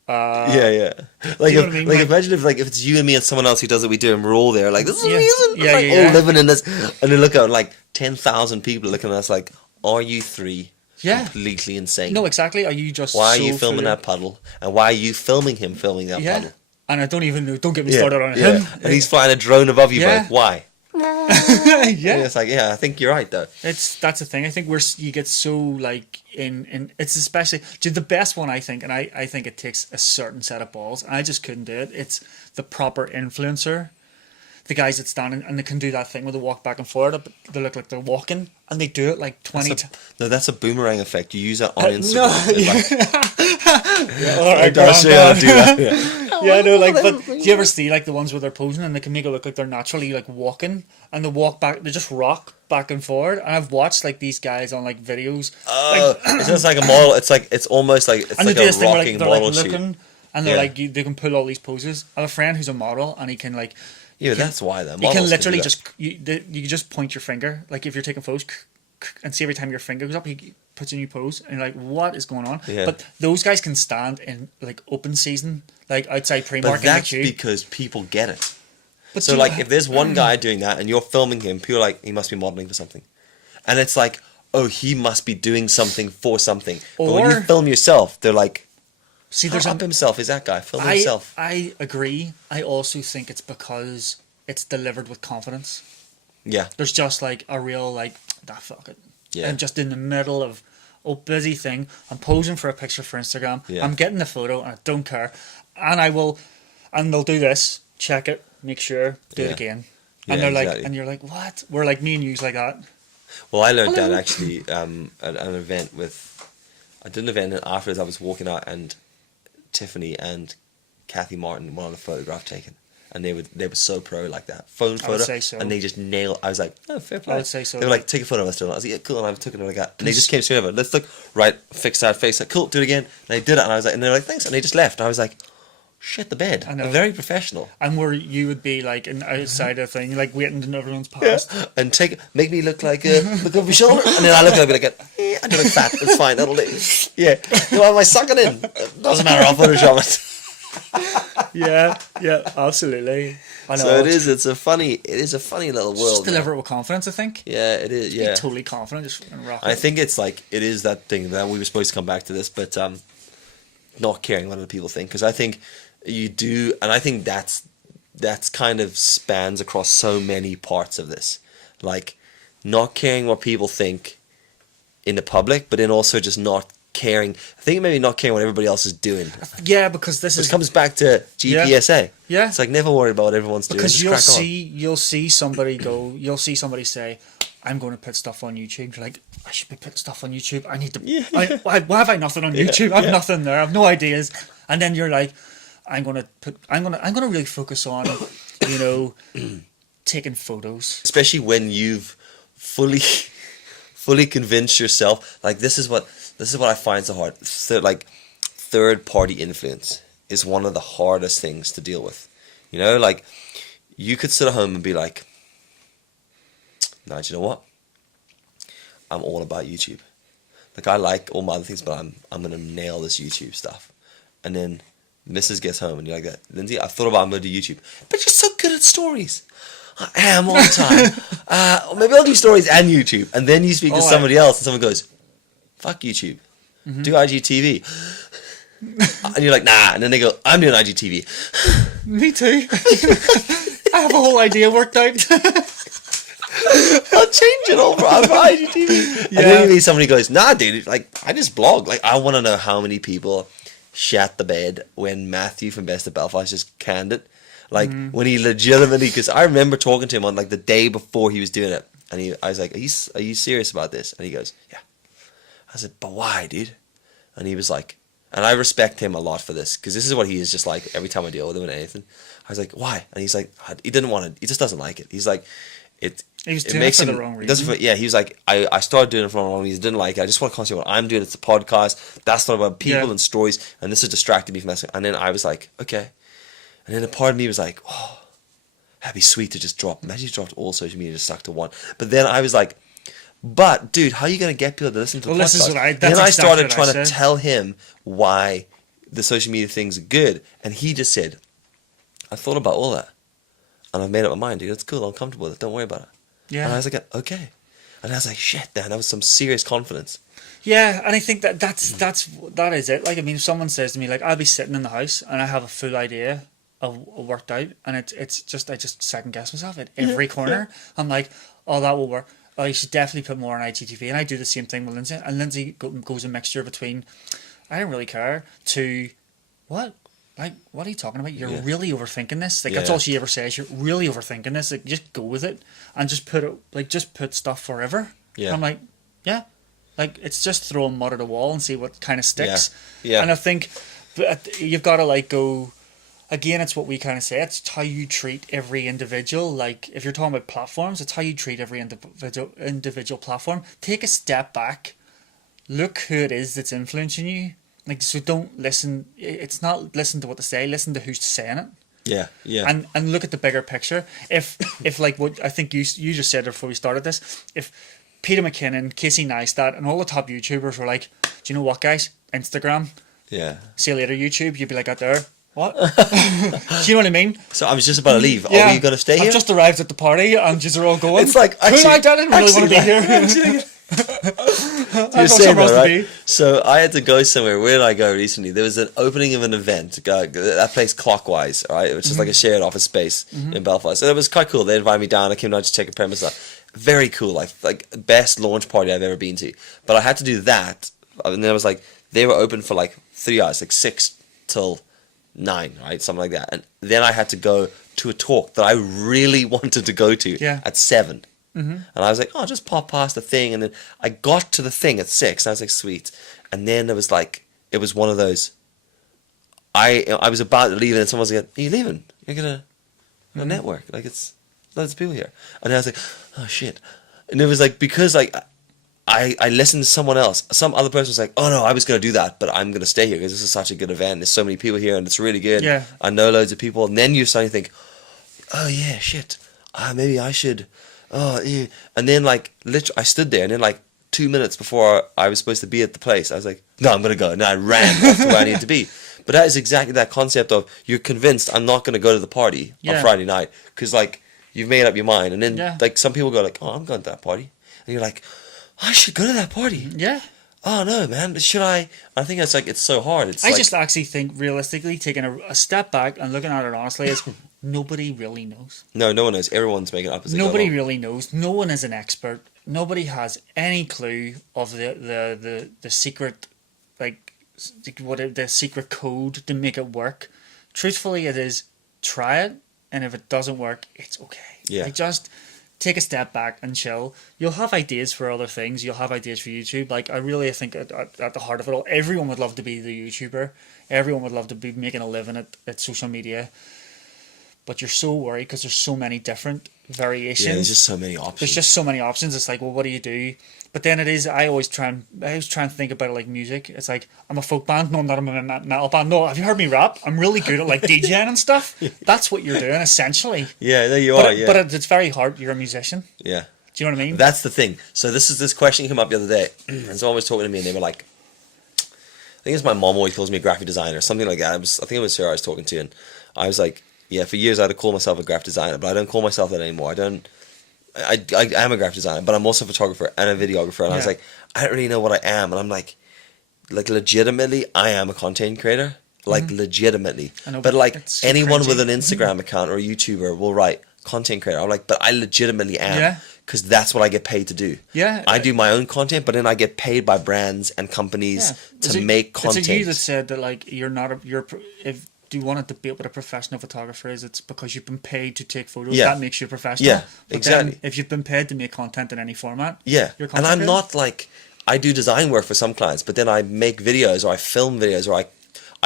Yeah. Like, you know what I mean? Like imagine if it's you and me and someone else who does what we do, and we're all there, like this is amazing. Yeah, all living in this, and then look at like 10,000 people looking at us, like, are you three completely insane? No, exactly. Are you just? Why are you filming that puddle? And why are you filming him filming that puddle? And I don't even know. Don't get me started on him. And he's flying a drone above you, both. Why? Yeah. And it's like, I think you're right though. That's the thing. I think you get so like in it's especially the best one I think, and I think it takes a certain set of balls, and I just couldn't do it. It's the proper influencer. The guys that stand and they can do that thing where they walk back and forth, but they look like they're walking, and they do it like 20 times. No, that's a boomerang effect. You use that on Instagram. All right, I'll show you how to do that. Yeah, I know, like, but do you ever see like the ones where they're posing and they can make it look like they're naturally like walking, and they walk back, they just rock back and forward. And I've watched like these guys on like videos. It's just like a model. It's almost like it's like a rocking model shoot. And they're like they can pull all these poses. I have a friend who's a model, and he can like. Yeah, that's why that. You can literally you just point your finger, like if you're taking photos, and see every time your finger goes up, he puts a new pose, and you're like, what is going on? Yeah. But those guys can stand in like open season, like outside Primark. But that's because people get it. But so like, if there's one guy doing that, and you're filming him, people are like, he must be modeling for something, and it's like, oh, he must be doing something for something. But when you film yourself, they're like. See, there's himself. Is that guy filming himself? I agree. I also think it's because it's delivered with confidence. Yeah. There's just like a real like, fuck it. Yeah. I'm just in the middle of busy thing. I'm posing for a picture for Instagram. Yeah. I'm getting the photo and I don't care. And they'll do this, check it, make sure, do it again. And they're like, and you're like, what? We're like me and you's like that. Well, I learned that actually at an event I did an event, and afterwards I was walking out, and Tiffany and Kathy Martin wanted a photograph taken, and they were so pro like that phone photo, I would say so. And they just nailed. I was like, oh, fair play. I would say so. They were like, take a photo of us doing it. I was like, yeah, cool. And I took it like that, and they just came straight over. Let's look right, fix that face. Like, cool, do it again. And they did it, and I was like, and they were like, thanks, and they just left. And I was like, shit the bed. I know. Very professional. And where you would be like an outsider thing, like waiting until everyone's passed. Yeah. And make me look like look over your shoulder, and then I look at it like, I don't look fat. It's fine. That'll do. Yeah. You know, am I sucking in? Doesn't matter. I'll Photoshop it. yeah, absolutely. I know. So it is. It's a funny little world. Just deliver it with confidence, I think. Yeah, it is. Yeah, be totally confident. Just rock it. I think it's like it is that thing that we were supposed to come back to this, but not caring what other people think, because I think you do, and I think that's kind of spans across so many parts of this, like not caring what people think in the public, but then also just not caring. I think maybe not caring what everybody else is doing. Yeah, because this comes back to GPSA. Yeah, it's like never worry about what everyone's doing. Because you'll see somebody say, I'm going to put stuff on YouTube. You're like, I should be putting stuff on YouTube. I need to. Why have I nothing on YouTube? I have nothing there. I have no ideas. And then you're like, I'm gonna really focus on, taking photos. Especially when you've fully convinced yourself. Like this is what I find so hard. So, like, third party influence is one of the hardest things to deal with. You know, like you could sit at home and be like, "No, do you know what? I'm all about YouTube. Like I like all my other things, but I'm gonna nail this YouTube stuff." And then Mrs. gets home and you're like, "Lindsay, I thought about I'm gonna do YouTube, but you're so good at stories." I am all the time. Maybe I'll do stories and YouTube. And then you speak to somebody else, and someone goes, "Fuck YouTube. Do IGTV." And you're like, nah. And then they go, I'm doing IGTV. Me too. I have a whole idea worked out. I'll change it over on IGTV. Yeah. And then maybe somebody goes, nah, dude, like, I just blog. Like, I want to know how many people shat the bed when Matthew from Best of Belfast just canned it. Like, when he legitimately, because I remember talking to him on, like, the day before he was doing it. And I was like, are you serious about this? And he goes, yeah. I said, but why, dude? And he was like, and I respect him a lot for this, because this is what he is just like every time I deal with him and anything. I was like, why? And he's like, he didn't want to, he just doesn't like it. He's like, he was doing it for the wrong reason. Yeah, he was like, I started doing it for the wrong reason. He didn't like it. I just want to concentrate on what I'm doing. It's a podcast. That's not about people and stories. And this has distracted me from that. And then I was like, okay. And then a part of me was like, oh, that'd be sweet to just drop. Imagine you dropped all social media and just stuck to one. But then I was like, but dude, how are you going to get people to listen to the podcast? This is what then I started trying to tell him why the social media thing's good. And he just said, I thought about all that. And I've made up my mind, dude. It's cool. I'm comfortable with it. Don't worry about it. Yeah. And I was like, okay. And I was like, shit, man, that was some serious confidence. Yeah, and I think that is it. Like, I mean, if someone says to me, like, I'll be sitting in the house and I have a full idea of worked out, and it's just, I just second guess myself at every corner. Yeah. I'm like, oh, that will work. Oh, you should definitely put more on IGTV. And I do the same thing with Lindsay. And Lindsay goes a mixture between, I don't really care, to, what? Like, what are you talking about? You're really overthinking this. Like, that's all she ever says. You're really overthinking this. Like, just go with it and just put stuff forever. Yeah. And I'm like, yeah. Like, it's just throwing mud at a wall and see what kind of sticks. Yeah. And I think you've got to, like, go, again, it's what we kind of say. It's how you treat every individual. Like, if you're talking about platforms, it's how you treat every individual platform. Take a step back. Look who it is that's influencing you. Like, so don't listen. It's not listen to what they say. Listen to who's saying it. Yeah, yeah. And look at the bigger picture. If like what I think you just said before we started this, if Peter McKinnon, Casey Neistat, and all the top YouTubers were like, do you know what, guys? Instagram. Yeah. See you later, YouTube. You'd be like, out there. What? Do you know what I mean? So I was just about to leave. Yeah. Are you going to stay here? I've just arrived at the party and just are all going. It's like, actually, I didn't really want to be here. You're saying that, right? So I had to go somewhere. Where did I go recently? There was an opening of an event. That place Clockwise, right? Which is like a shared office space in Belfast. So it was quite cool. They invited me down. I came down to check a premise out. Very cool. Like best launch party I've ever been to. But I had to do that. And then I was like, they were open for like 3 hours, like 6 till 9, right? Something like that. And then I had to go to a talk that I really wanted to go to at 7. And I was like, oh, just pop past the thing. And then I got to the thing at 6. And I was like, sweet. And then it was like, it was one of those, I was about to leave and then someone was like, are you leaving? You're going to network. Like, it's loads of people here. And I was like, oh, shit. And it was like, because like, I listened to someone else. Some other person was like, oh, no, I was going to do that, but I'm going to stay here because this is such a good event. There's so many people here and it's really good. Yeah. I know loads of people. And then you're starting to think, oh, yeah, shit. Maybe I should... Oh, yeah. And then, like, literally, I stood there, and then, like, 2 minutes before I was supposed to be at the place, I was like, no, I'm going to go. And I ran off to where I needed to be. But that is exactly that concept of you're convinced I'm not going to go to the party on Friday night because, like, you've made up your mind. And then, like, some people go, like, oh, I'm going to that party. And you're like, I should go to that party. Yeah. Oh, no, man. Should I? I think it's, like, it's so hard. It's I just actually think, realistically, taking a step back and looking at it honestly is... Nobody really knows. No one knows. Everyone's making it up as they go along. Nobody really knows. No one is an expert. Nobody has any clue of the secret, like the secret code to make it work. Truthfully, it is try it, and if it doesn't work, it's okay. Yeah. Like, just take a step back and chill. You'll have ideas for other things. You'll have ideas for YouTube. Like, I really think at the heart of it all, everyone would love to be the YouTuber. Everyone would love to be making a living at social media. But you're so worried because there's so many different variations. Yeah, there's just so many options. There's just so many options. It's like, well, what do you do? But then it is, I always try and think about it like music. It's like, I'm a folk band. No, I'm not a metal band. No, have you heard me rap? I'm really good at like DJing and stuff. That's what you're doing, essentially. Yeah, there you are, But it's very hard. You're a musician. Yeah. Do you know what I mean? That's the thing. So this question came up the other day. And someone was talking to me and they were like, I think it's my mom always calls me a graphic designer or something like that. I think it was her I was talking to. And I was like, yeah, for years I'd have called myself a graphic designer, but I don't call myself that anymore. I am a graphic designer, but I'm also a photographer and a videographer. And I was like, I don't really know what I am. And I'm like, like legitimately, I am a content creator. Like legitimately. I know, but like it's so anyone cringy. with an Instagram account or a YouTuber will write content creator. I'm like, but I legitimately am. Yeah. Because that's what I get paid to do. Yeah. I do my own content, but then I get paid by brands and companies to make content. It's you that said that like you're not if you want to debate with a professional photographer is it's because you've been paid to take photos. Yeah. That makes you a professional. Yeah, But exactly. then if you've been paid to make content in any format, Yeah. you're a And content I'm creator. not like, I do design work for some clients, but then I make videos or I film videos or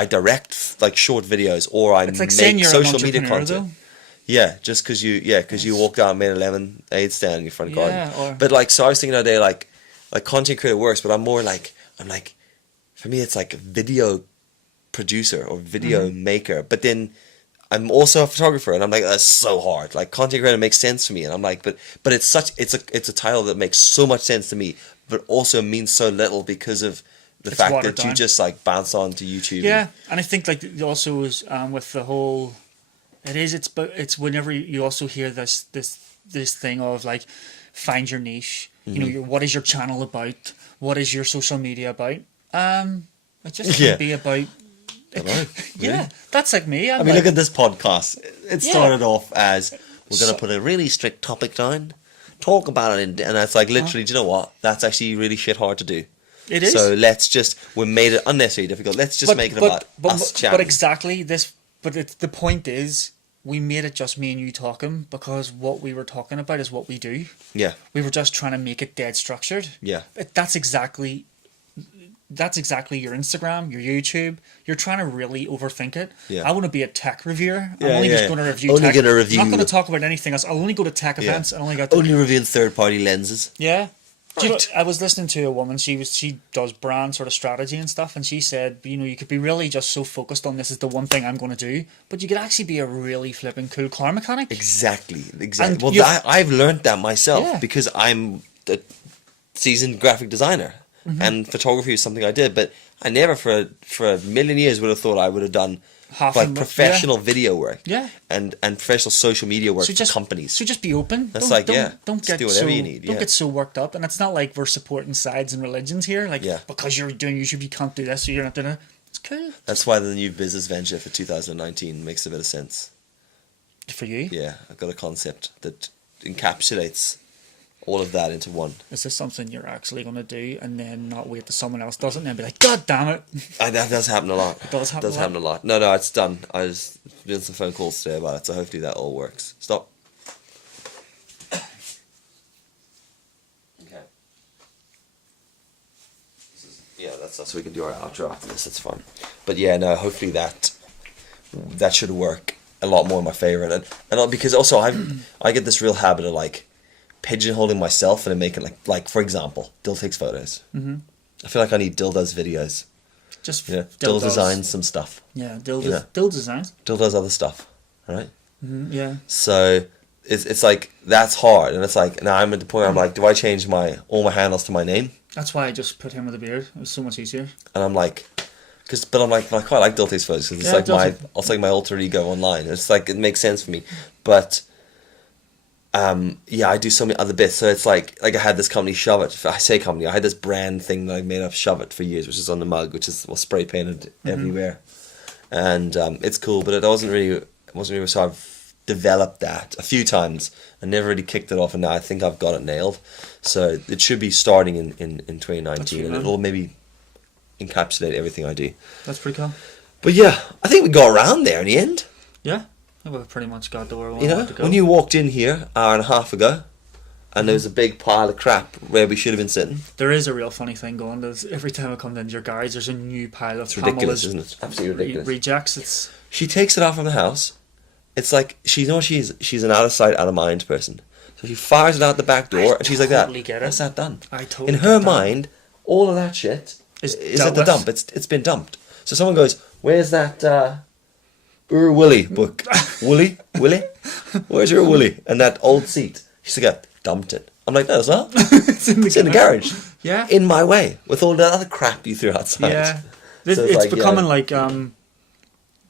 I direct like short videos or I It's like saying make you're social an media entrepreneur, content. though. Yeah, just because you walked out and made 11 aid stand in your front garden. Or- But like, so I was thinking the other day, like content creator works, but I'm like, for me, it's like video producer or video maker. But then I'm also a photographer, and I'm like, that's so hard. Like content creator makes sense for me, and I'm like, but it's a title that makes so much sense to me, but also means so little because of the fact watered that you down. just like bounce on to YouTube. Yeah, and I think like also is with the whole, it's whenever you also hear this thing of like find your niche. You know, what is your channel about? What is your social media about? It just can be about. Yeah, that's like me. I mean, look at this podcast. It Yeah. started off as we're going to put a really strict topic down, talk about it, and it's like literally, do you know what? That's actually really shit hard to do. It is. So we made it unnecessarily difficult. Let's just make it about us chatting. But exactly this. But the point is, we made it just me and you talking because what we were talking about is what we do. Yeah, We were just trying to make it dead structured. yeah, That's exactly your Instagram, your YouTube. You're trying to really overthink it. Yeah. I want to be a tech reviewer. I'm Yeah, only just yeah. going to review Only tech. gonna review- I'm not going to talk about anything else. I'll only go to tech yeah. events. I only got to... Only reveal third-party lenses. Yeah. Do you know, Right. I was listening to a woman. She does brand sort of strategy and stuff, and she said, you could be really just so focused on this is the one thing I'm going to do, but you could actually be a really flipping cool car mechanic. Exactly. And Well, you've- I've learned that myself Yeah. because I'm a seasoned graphic designer, and photography is something I did. But I never, for a million years, would have thought I would have done Half like and- professional video work, Yeah. and professional social media work So for just companies. So just be open. That's don't just get do whatever so, you need, Don't yeah. get so worked up. And it's not like we're supporting sides and religions here. Like Yeah. because you're doing YouTube, you can't do this, so you're not doing it. It's cool That's why the new business venture for 2019 makes a bit of sense. for you. Yeah, I've got a concept that encapsulates all of that into one. Is this something you're actually going to do, and then not wait till someone else does it, and then be like, God damn it! That does happen a lot. It does happen a lot. a lot. No, it's done. I was doing some phone calls today about it, so hopefully that all works. Stop. Okay. Yeah, that's so we can do our outro after this. It's fun. But yeah, no, hopefully that should work a lot more in my favor, and because also I get this real habit of like pigeonholing myself and then making like for example, Dill takes photos. Mm-hmm. I feel like I need Dill does videos. Just Dill designs some stuff. Yeah, Dill You know. designs. Dill does other stuff. All right. Yeah. So it's like that's hard, and it's like now I'm at the point where I'm like, do I change all my handles to my name? That's why I just put him with a beard. It was so much easier. And I'm like, but I'm like, I quite like Dill takes photos because it's Yeah, it's like my alter ego online. It's like it makes sense for me, but. I do so many other bits. So it's like I had this company, Shove It. I say company. I had this brand thing that I made up, Shove It, for years, which is on the mug, which is spray painted everywhere, and it's cool. But it wasn't really. So I've developed that a few times and never really kicked it off, and now I think I've got it nailed. So it should be starting in 2019, and it'll maybe encapsulate everything I do. That's pretty cool. But yeah, I think we got around there in the end. Yeah. I think we've pretty much got to where we You know, wanted to go. when you walked in here hour and a half ago, and there was a big pile of crap where we should have been sitting. There is a real funny thing going. There's, every time I come into your garage, there's a new pile of It's ridiculous, Pamela's isn't it? Absolutely ridiculous. rejects. She takes it out from the house. It's like she's an out of sight, out of mind person. So she fires it out the back door, and she's like totally that. get it. That's that done. I totally In her get that. mind, all of that shit Is is dealt at the with. dump. It's been dumped. So someone goes, "Where's that Willie book? Willie? Where's your Willie?" And that old seat. She's like, "Dumped it." I'm like, "No, it's not. It's in It's in the garage. Yeah. In my way with all that other crap you threw outside." Yeah. So It's like, becoming yeah. like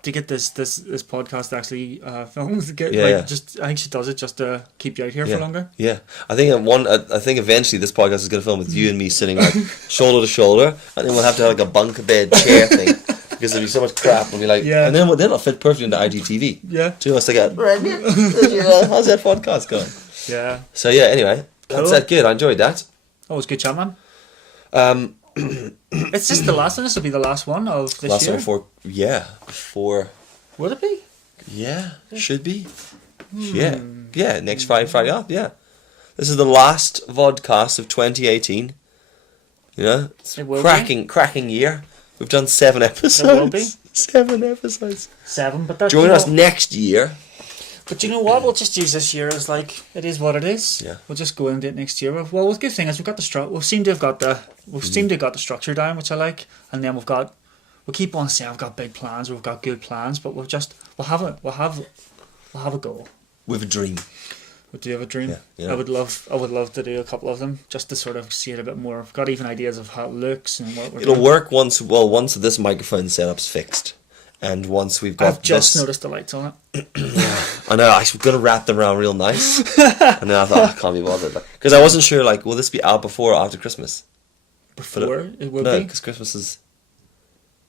to get this podcast actually filmed. Yeah. I think she does it just to keep you out here for longer. Yeah, I think eventually this podcast is going to film with you and me sitting like shoulder to shoulder, and then we'll have to have like a bunk bed chair thing because there'll be so much crap. We'll be like, and then it'll fit perfectly into IGTV. Yeah, to us again. How's that podcast going? Yeah. So yeah, anyway, that's that good. I enjoyed that. Oh, it was good chat, man. It's just the last one. This will be the last one of this last year. one before. Would it be? Yeah, should be. Yeah. Next Friday off. Yeah, this is the last vodcast of 2018. You know, it's cracking year. We've done 7 episodes. It will be 7 episodes. 7, but that's join us next year. But you know what? We'll just use this year as like it is what it is. Yeah. We'll just go into it next year. Well, the good thing is we've got the we seem to have got the structure down, which I like, and then we'll keep on saying we've got big plans, we've got good plans, but we'll have a goal. With a dream. We do have a dream. Yeah. I would love to do a couple of them just to sort of see it a bit more. I've got even ideas of how it looks and what we're It'll doing. work once this microphone setup's fixed. And once we've got I've just noticed the lights on it. I know, I was going to wrap them around real nice. And then I thought, I can't be bothered. Because I wasn't sure, will this be out before or after Christmas? It will be? No, because Christmas is...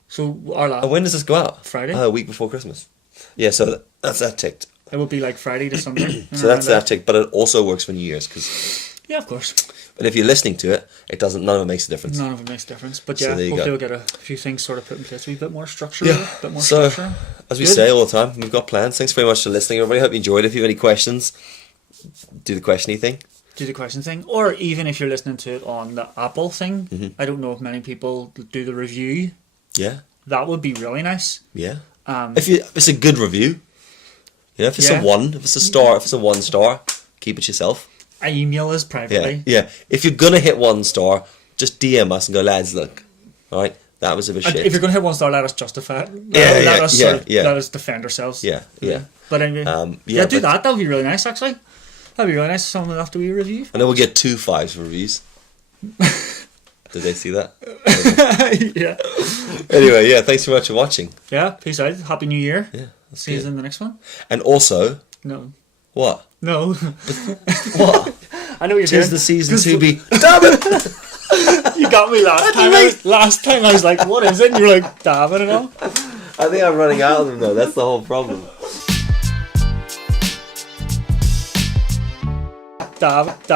So our last... when does this go out? Friday. A week before Christmas. Yeah, so that's that ticked. It will be like Friday to Sunday. So that's that ticked, but it also works for New Year's. Yeah, of course. But if you're listening to it, none of it makes a difference. None of it makes a difference. But So hopefully we'll get a few things sort of put in place. A bit more structure. So, as we say all the time, we've got plans. Thanks very much for listening, everybody. Hope you enjoyed it. If you have any questions, do the questiony thing. Do the question thing. Or even if you're listening to it on the Apple thing, I don't know if many people do the review. Yeah. That would be really nice. Yeah. If it's a good review, if it's a 1, if it's a 1 star, keep it yourself. I email us privately. Yeah. If you're gonna hit 1 star, just DM us and go, lads, look, all right, that was a bit shit. If you're gonna hit 1 star, let us justify it. Let us defend ourselves. Yeah. But anyway, do that. That would be really nice, actually. That'd be really nice if someone after we review. And then we'll get 2 5s for reviews. Did they see that? Yeah. Anyway, thanks so much for watching. Yeah, peace out. Happy New Year. Yeah. See you in the next one. And also... No. What? No. What? I know what you're doing. 'Tis the season to be... Damn it! You got me last time. Last time I was like, what is it? And you're like, damn it and all. I think I'm running out of them though. That's the whole problem. Dab.